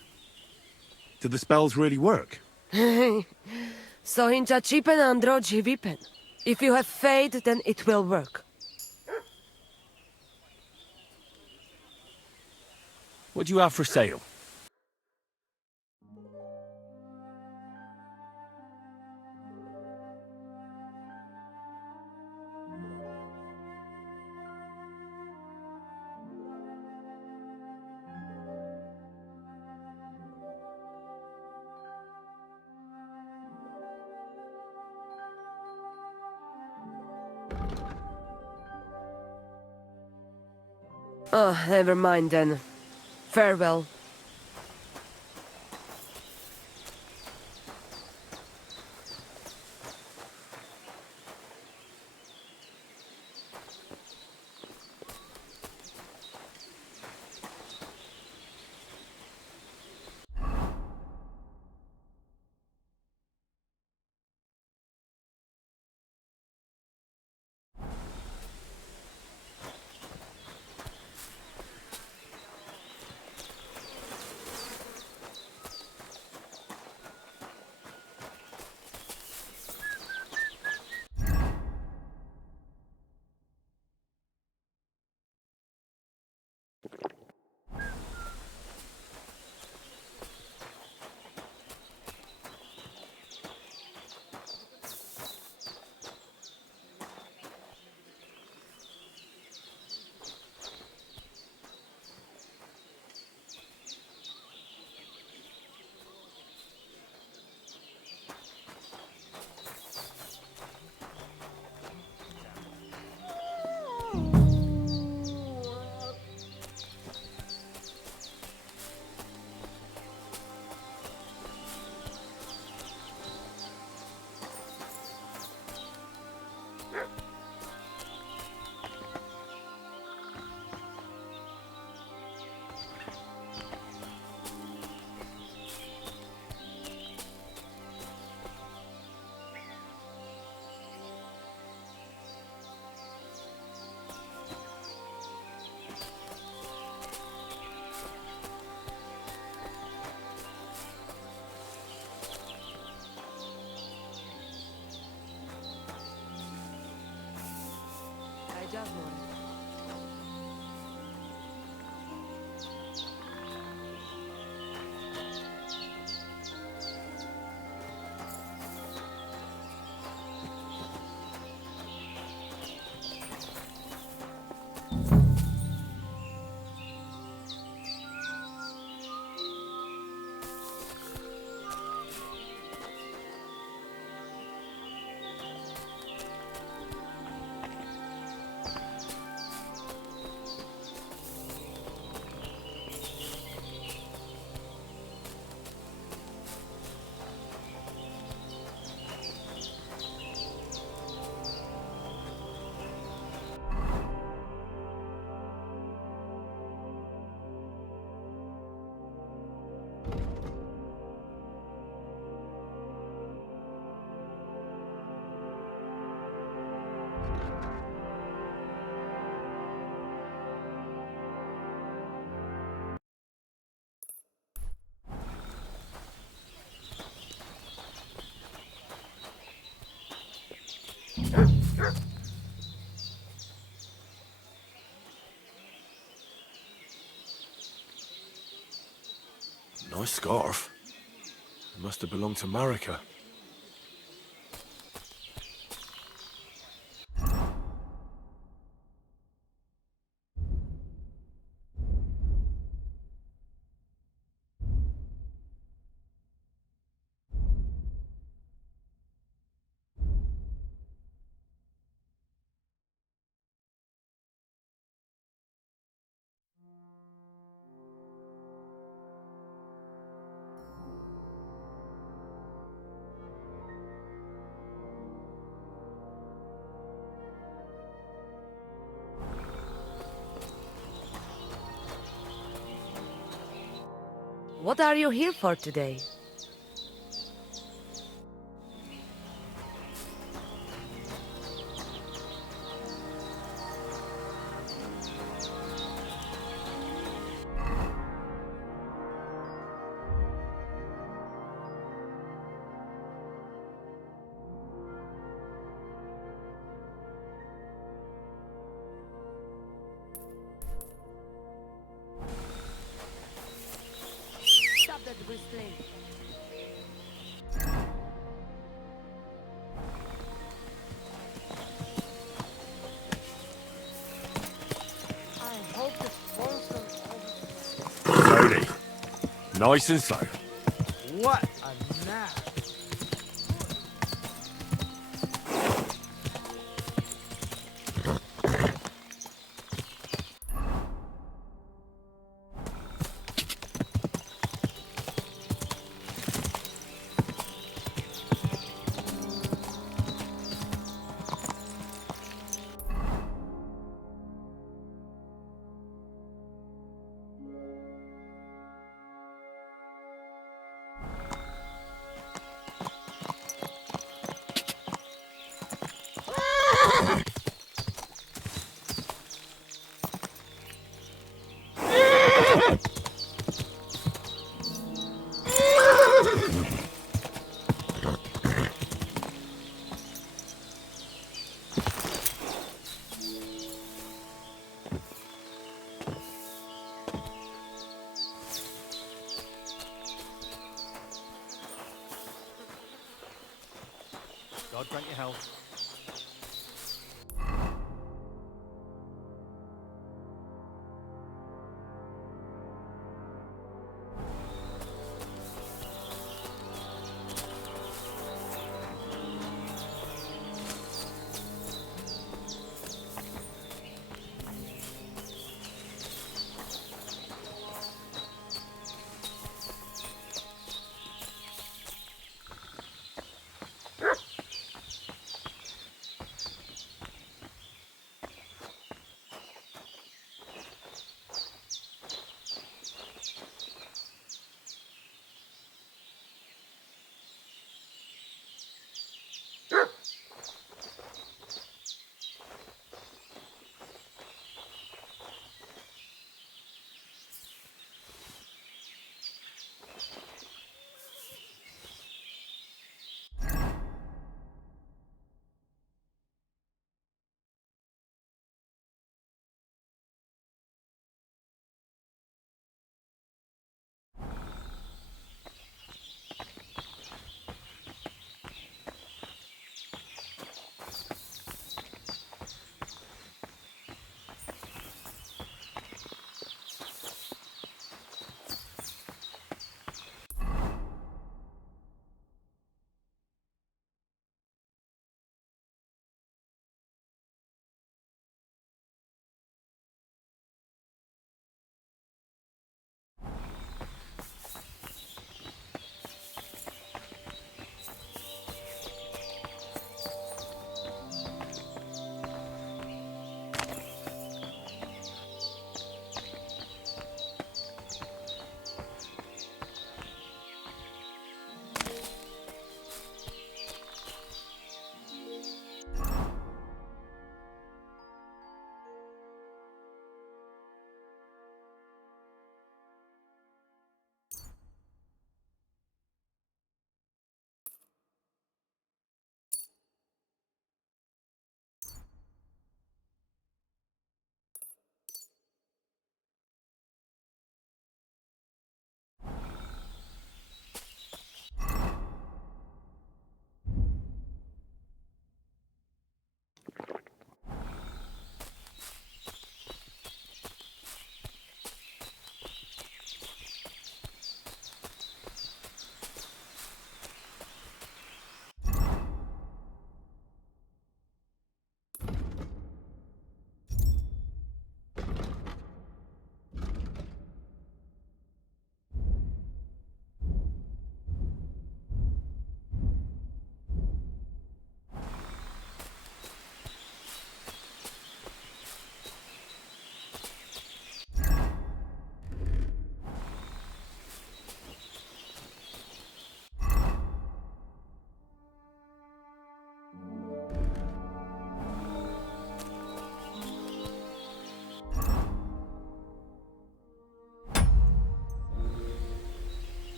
Do the spells really work? So hincha chipen andro jivipen. If you have faith, then it will work. What do you have for sale? Oh, never mind then. Farewell. Nice scarf. It must have belonged to Marika. What are you here for today? Stop that whistling. I hope the sponsor. Slowly. Nice and slow. What a nap.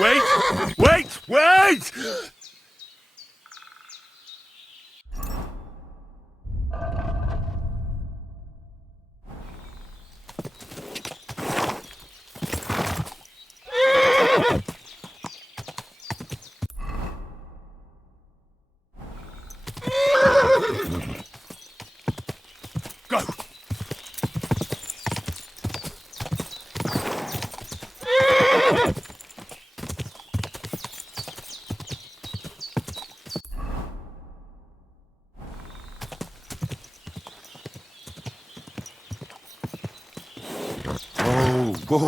Wait! Wait! Wait! Go! Oh, go!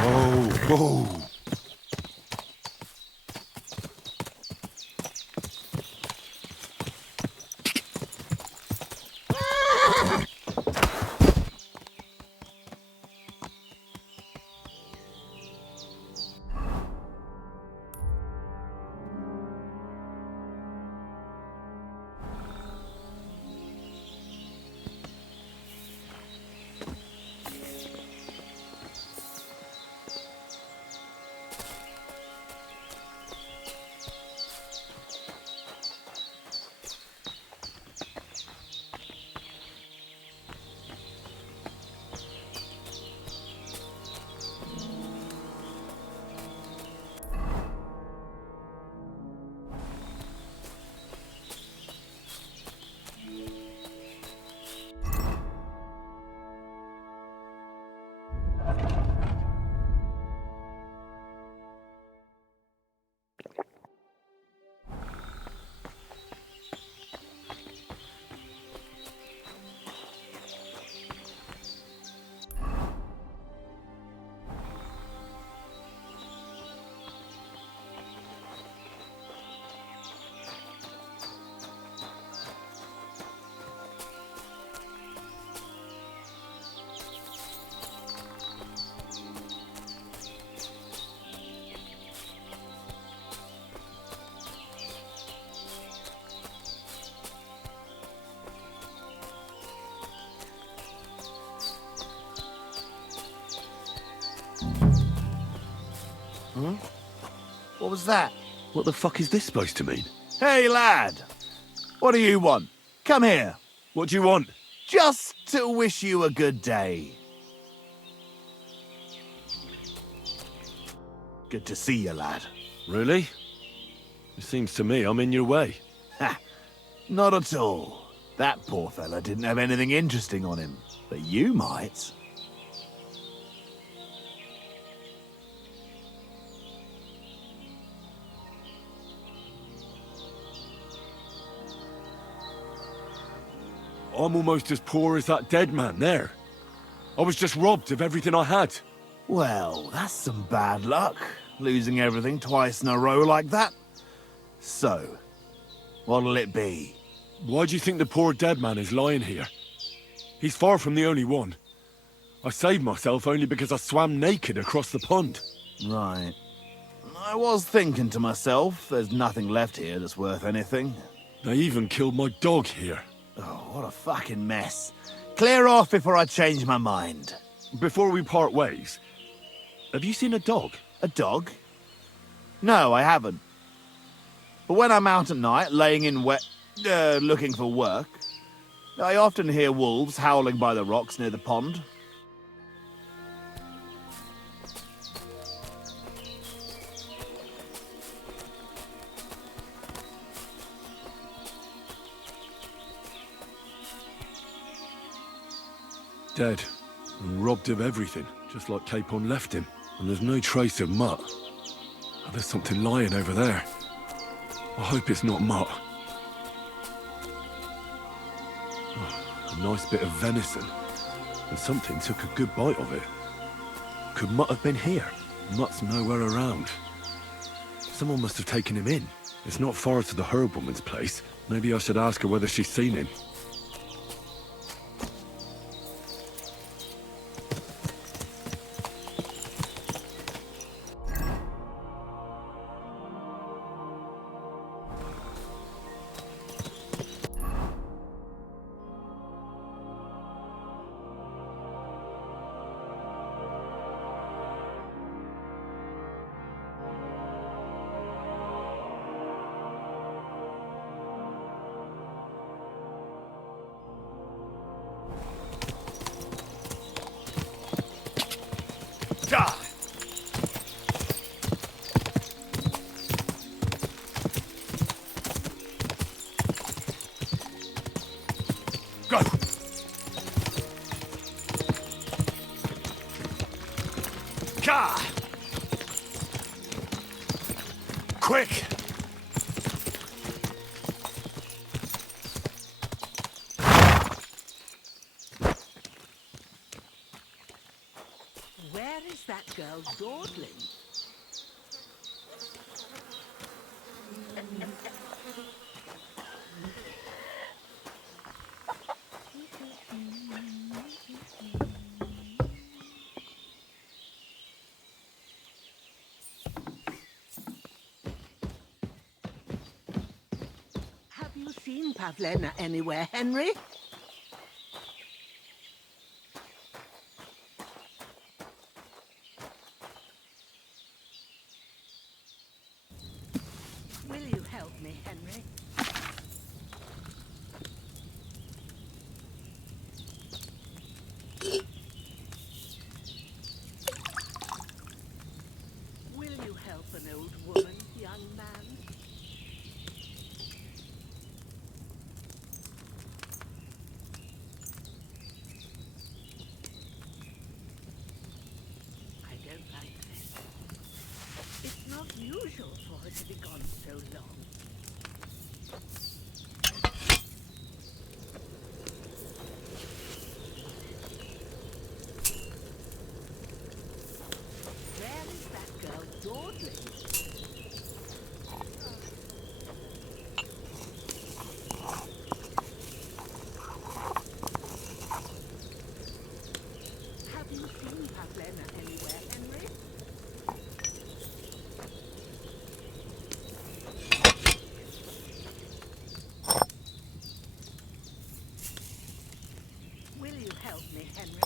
Oh, go! Huh? What was that? What the fuck is this supposed to mean? Hey, lad! What do you want? Come here. What do you want? Just to wish you a good day. Good to see you, lad. Really? It seems to me I'm in your way. Ha! Not at all. That poor fella didn't have anything interesting on him, but you might. I'm almost as poor as that dead man there. I was just robbed of everything I had. Well, that's some bad luck, losing everything twice in a row like that. So, what'll it be? Why do you think the poor dead man is lying here? He's far from the only one. I saved myself only because I swam naked across the pond. Right. I was thinking to myself, there's nothing left here that's worth anything. They even killed my dog here. Oh, what a fucking mess. Clear off before I change my mind. Before we part ways, have you seen a dog? A dog? No, I haven't. But when I'm out at night, laying in looking for work, I often hear wolves howling by the rocks near the pond. Dead, and robbed of everything, just like Capon left him. And there's no trace of Mutt. Oh, there's something lying over there. I hope it's not Mutt. Oh, a nice bit of venison. And something took a good bite of it. Could Mutt have been here? Mutt's nowhere around. Someone must have taken him in. It's not far to the herb woman's place. Maybe I should ask her whether she's seen him. Go! Ka! Quick! Where is that girl dawdling? Have you seen Pavlena anywhere, Henry? Will you help me, Henry? Will you help an old woman, young man? I don't like this. It's not usual for her to be gone so long. Where is that girl dawdling? Have you seen Pavlena anywhere, Henry? Will you help me, Henry?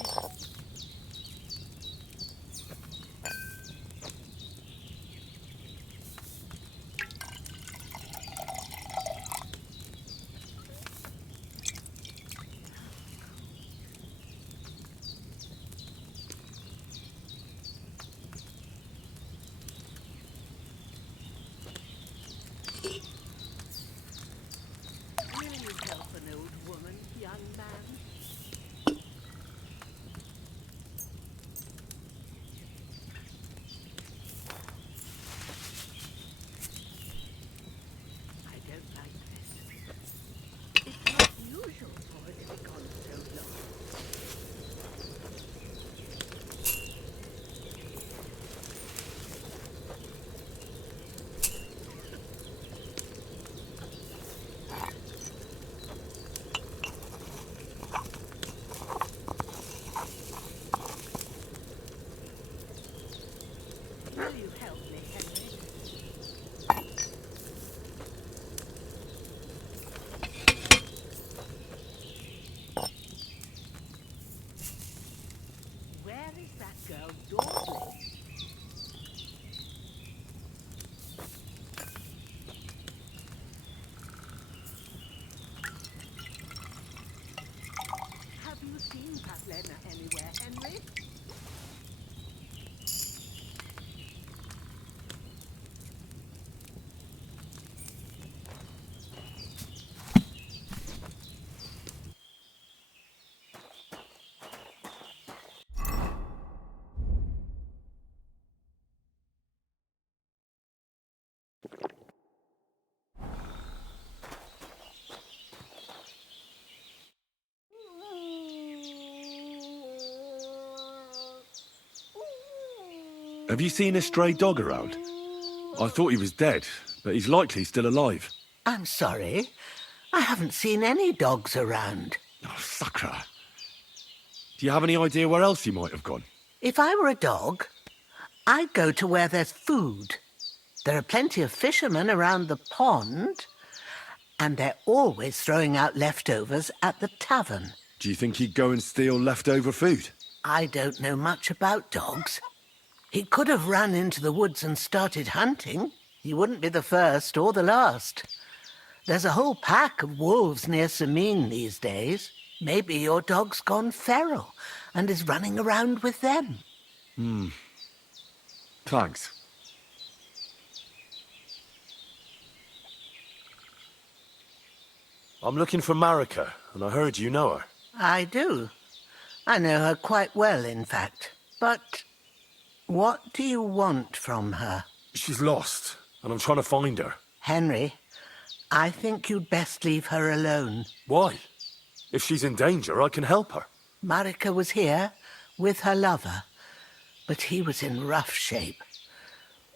help me, Henry. Where is that girl Dawsley? Have you seen Pavlena anywhere, Henry? Have you seen a stray dog around? I thought he was dead, but he's likely still alive. I'm sorry. I haven't seen any dogs around. Oh, Sakra. Do you have any idea where else he might have gone? If I were a dog, I'd go to where there's food. There are plenty of fishermen around the pond, and they're always throwing out leftovers at the tavern. Do you think he'd go and steal leftover food? I don't know much about dogs. He could have run into the woods and started hunting. He wouldn't be the first or the last. There's a whole pack of wolves near Samin these days. Maybe your dog's gone feral and is running around with them. Thanks. I'm looking for Marika, and I heard you know her. I do. I know her quite well, in fact. But what do you want from her? She's lost, and I'm trying to find her. Henry, I think you'd best leave her alone. Why? If she's in danger, I can help her. Marika was here with her lover, but he was in rough shape.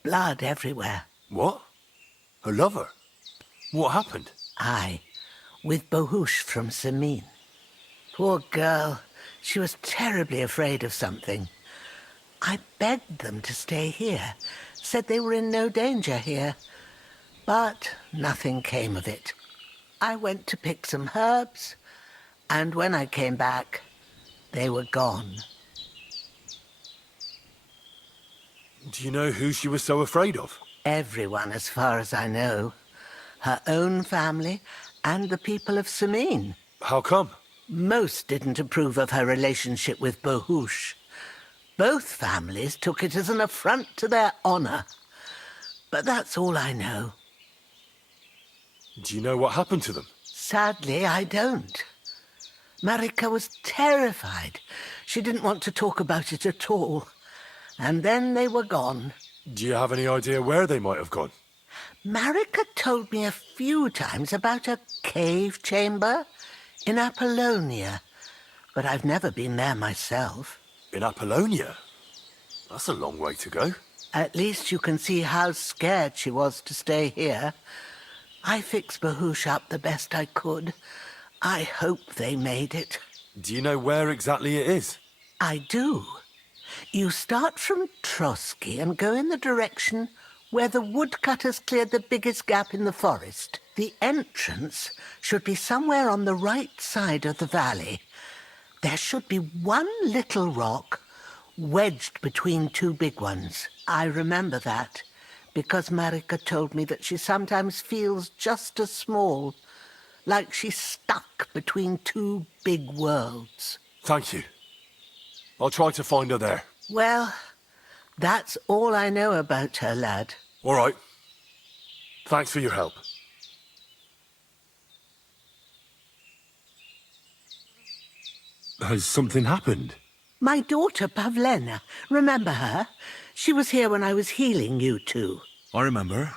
Blood everywhere. What? Her lover? What happened? Aye, with Bohush from Samin. Poor girl, she was terribly afraid of something. I begged them to stay here, said they were in no danger here, but nothing came of it. I went to pick some herbs, and when I came back, they were gone. Do you know who she was so afraid of? Everyone, as far as I know. Her own family and the people of Samin. How come? Most didn't approve of her relationship with Bohush. Both families took it as an affront to their honor. But that's all I know. Do you know what happened to them? Sadly, I don't. Marika was terrified. She didn't want to talk about it at all. And then they were gone. Do you have any idea where they might have gone? Marika told me a few times about a cave chamber in Apollonia, but I've never been there myself. In Apollonia? That's a long way to go. At least you can see how scared she was to stay here. I fixed Bohush up the best I could. I hope they made it. Do you know where exactly it is? I do. You start from Trotsky and go in the direction where the woodcutters cleared the biggest gap in the forest. The entrance should be somewhere on the right side of the valley. There should be one little rock wedged between two big ones. I remember that because Marika told me that she sometimes feels just as small, like she's stuck between two big worlds. Thank you. I'll try to find her there. Well, that's all I know about her, lad. All right. Thanks for your help. Has something happened? My daughter, Pavlena. Remember her? She was here when I was healing you two. I remember.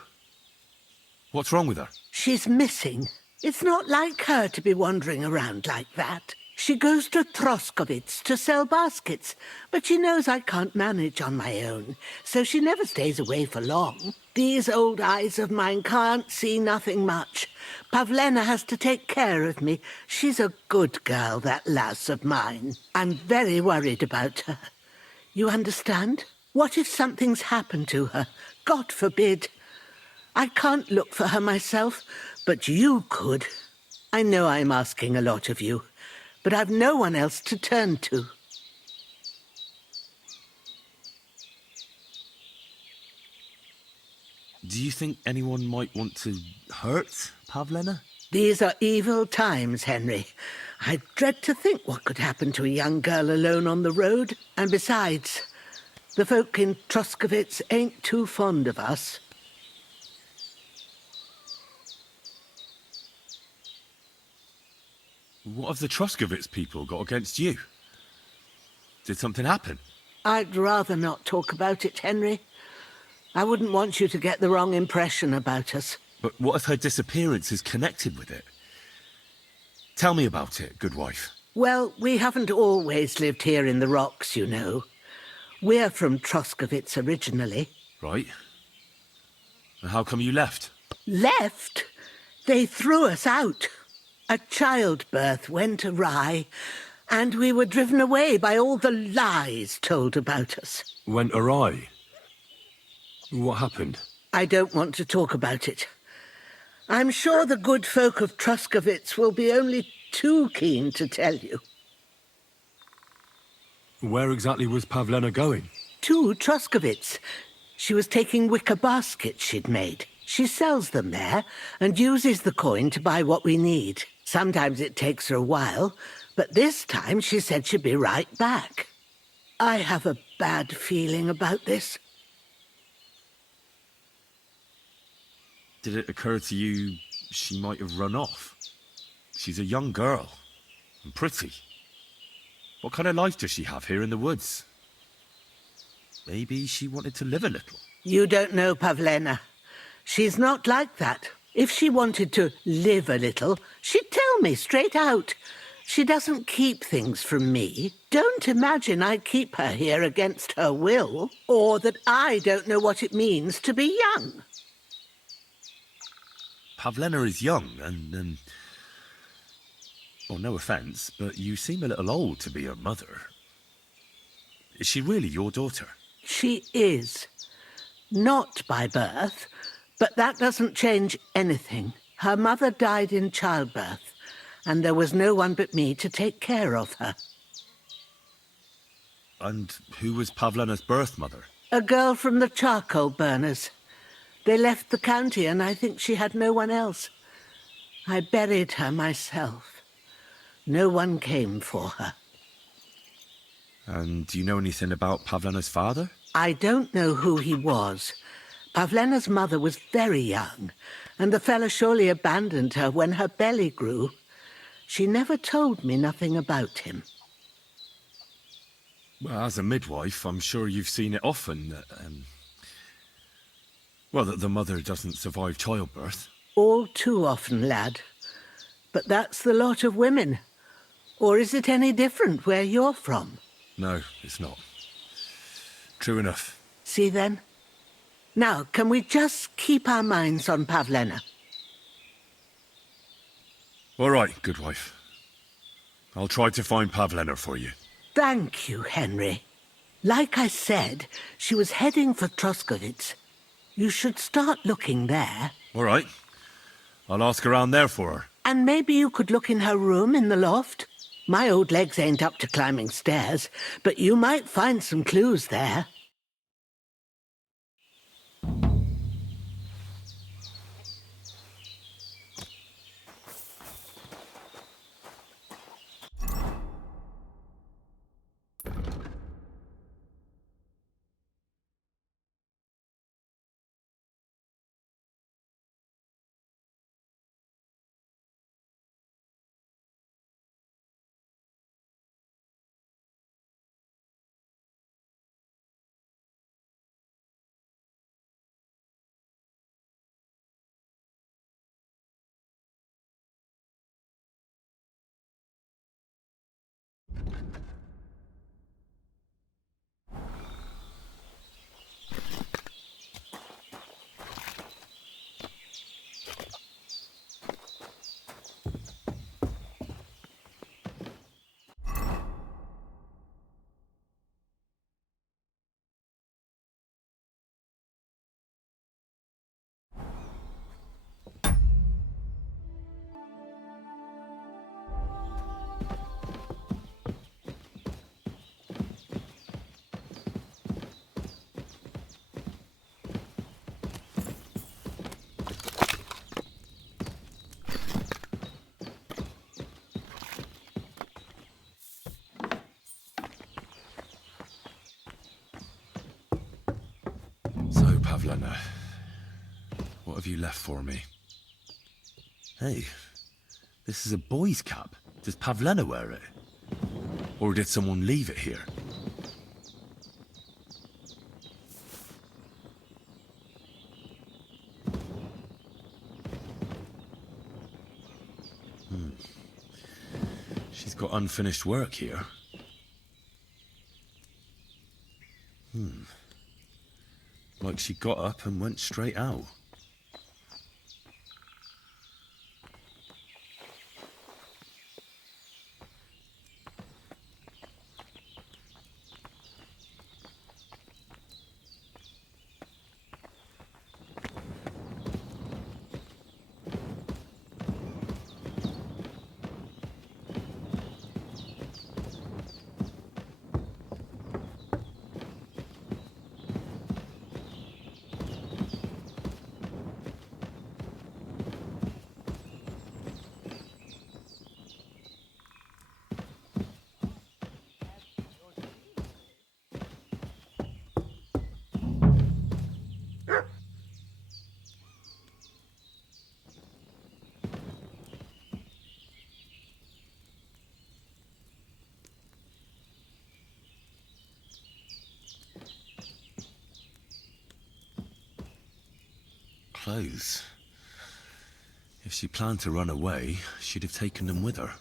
What's wrong with her? She's missing. It's not like her to be wandering around like that. She goes to Troskovitz to sell baskets, but she knows I can't manage on my own, so she never stays away for long. These old eyes of mine can't see nothing much. Pavlena has to take care of me. She's a good girl, that lass of mine. I'm very worried about her. You understand? What if something's happened to her? God forbid. I can't look for her myself, but you could. I know I'm asking a lot of you, but I've no one else to turn to. Do you think anyone might want to hurt Pavlena? These are evil times, Henry. I dread to think what could happen to a young girl alone on the road. And besides, the folk in Troskovitz ain't too fond of us. What have the Troskovitz people got against you? Did something happen? I'd rather not talk about it, Henry. I wouldn't want you to get the wrong impression about us. But what if her disappearance is connected with it? Tell me about it, good wife. Well, we haven't always lived here in the rocks, you know. We're from Troskovitz originally. Right. And how come you left? Left? They threw us out. A childbirth went awry, and we were driven away by all the lies told about us. Went awry? What happened? I don't want to talk about it. I'm sure the good folk of Troskovitz will be only too keen to tell you. Where exactly was Pavlena going? To Troskovitz. She was taking wicker baskets she'd made. She sells them there and uses the coin to buy what we need. Sometimes it takes her a while, but this time she said she'd be right back. I have a bad feeling about this. Did it occur to you she might have run off? She's a young girl, and pretty. What kind of life does she have here in the woods? Maybe she wanted to live a little. You don't know Pavlena. She's not like that. If she wanted to live a little, she'd tell me straight out. She doesn't keep things from me. Don't imagine I keep her here against her will, or that I don't know what it means to be young. Pavlena is young, and, well, no offence, but you seem a little old to be her mother. Is she really your daughter? She is. Not by birth, but that doesn't change anything. Her mother died in childbirth, and there was no one but me to take care of her. And who was Pavlena's birth mother? A girl from the charcoal burners. They left the county, and I think she had no one else. I buried her myself. No one came for her. And do you know anything about Pavlena's father? I don't know who he was. Pavlena's mother was very young, and the fella surely abandoned her when her belly grew. She never told me nothing about him. Well, as a midwife, I'm sure you've seen it often that, well, that the mother doesn't survive childbirth. All too often, lad. But that's the lot of women. Or is it any different where you're from? No, it's not. True enough. See then? Now, can we just keep our minds on Pavlena? All right, good wife. I'll try to find Pavlena for you. Thank you, Henry. Like I said, she was heading for Troskovitz. You should start looking there. All right. I'll ask around there for her. And maybe you could look in her room in the loft. My old legs ain't up to climbing stairs, but you might find some clues there. Pavlena, what have you left for me? Hey, this is a boy's cap. Does Pavlena wear it? Or did someone leave it here? She's got unfinished work here. Like she got up and went straight out. Clothes. If she planned to run away, she'd have taken them with her.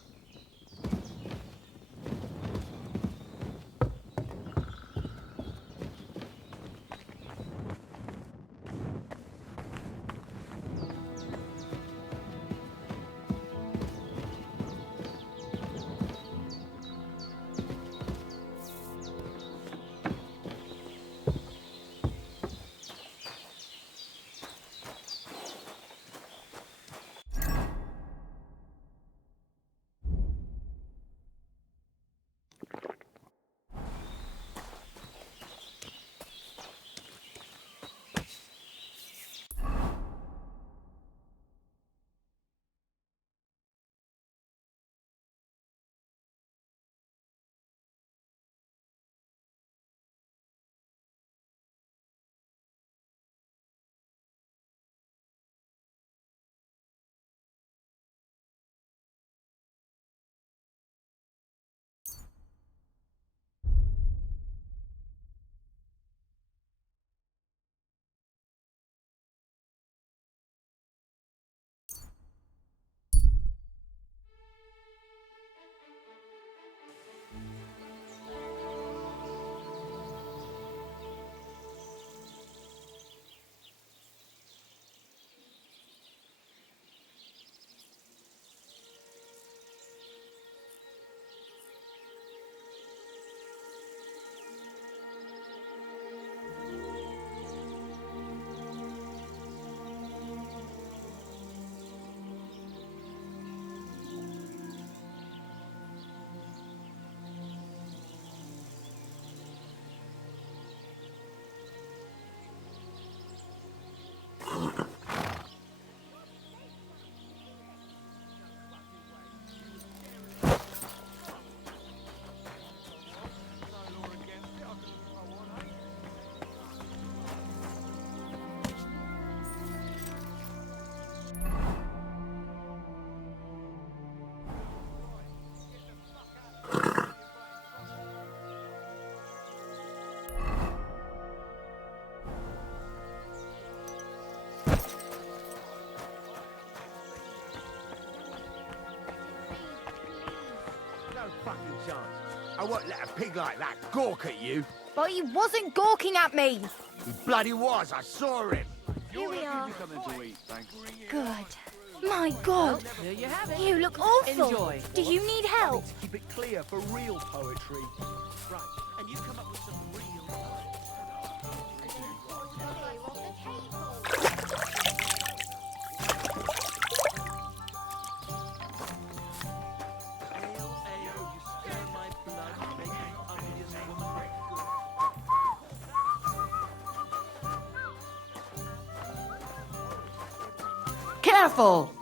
fucking chance. I won't let a pig like that gawk at you. But he wasn't gawking at me. He bloody was. I saw him. Here we are. Something to eat, thanks. Good. My God. There you have it. You look awful. Enjoy. Do you need help? Keep it clear for real poetry. Right, and you come up with some real poetry. Careful!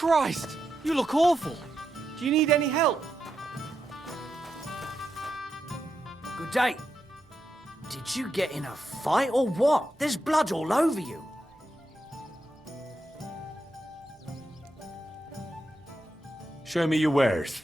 Christ! You look awful. Do you need any help? Good day. Did you get in a fight or what? There's blood all over you. Show me your wares.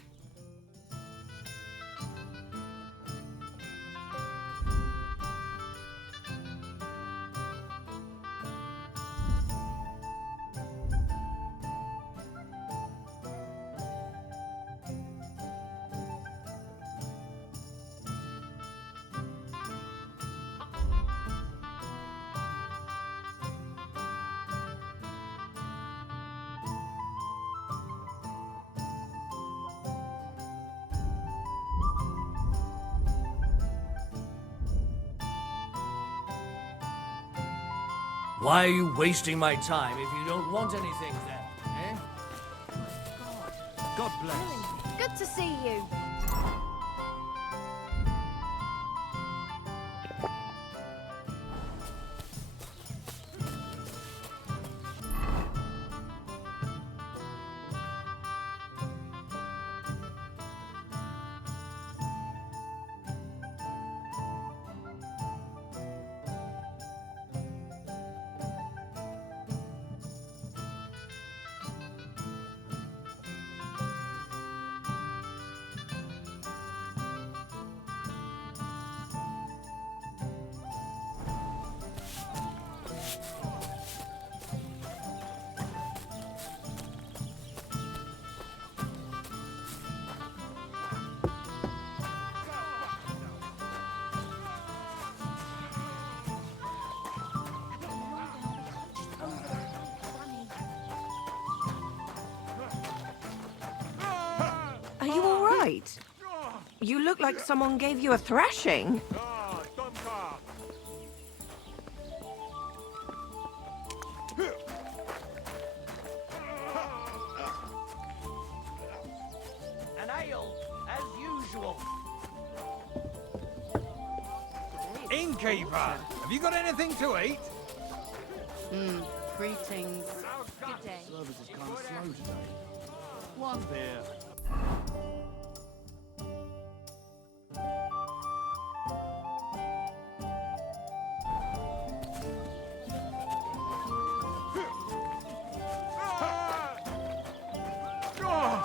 Why are you wasting my time if you don't want anything then, eh? God bless. Good to see you. Are you all right? You look like someone gave you a thrashing. An ale, as usual. Innkeeper, have you got anything to eat? Greetings. Good day. Service is kind of slow today. One beer. My God.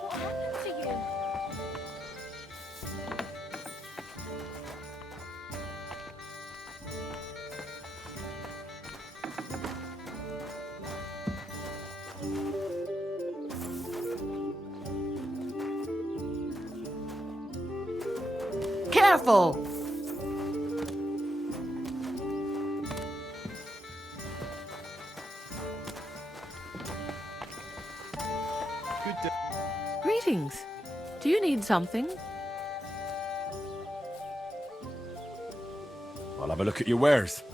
What happened to you? Careful! Good day. Greetings. Do you need something? I'll have a look at your wares.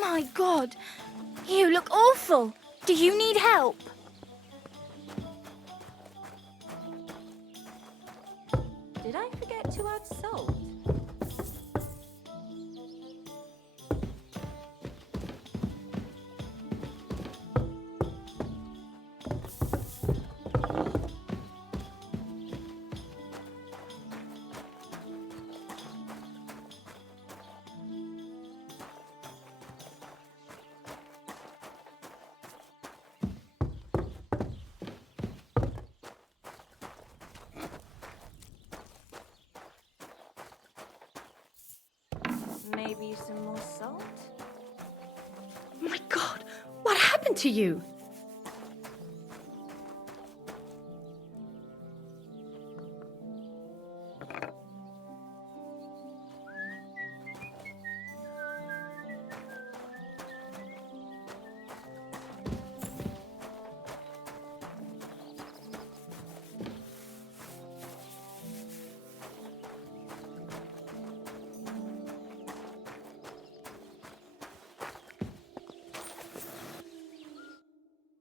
My God, you look awful. Do you need help? Did I forget to add salt? Maybe some more salt? My God, what happened to you?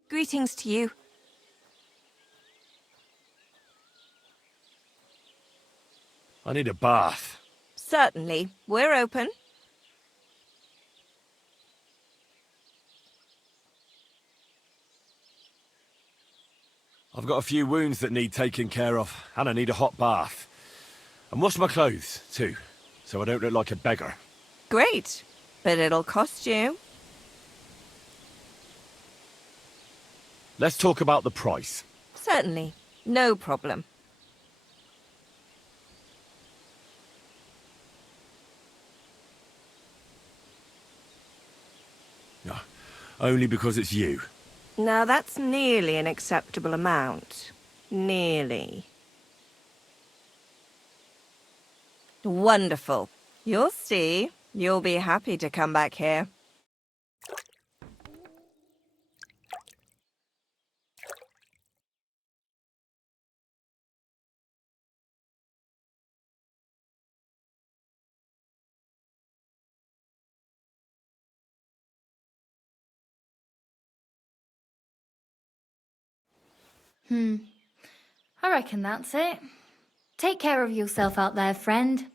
Greetings to you. I need a bath. Certainly. We're open. I've got a few wounds that need taking care of, and I need a hot bath. And wash my clothes, too, so I don't look like a beggar. Great. But it'll cost you. Let's talk about the price. Certainly. No problem. No, only because it's you. Now that's nearly an acceptable amount. Nearly. Wonderful. You'll see. You'll be happy to come back here. I reckon that's it. Take care of yourself out there, friend.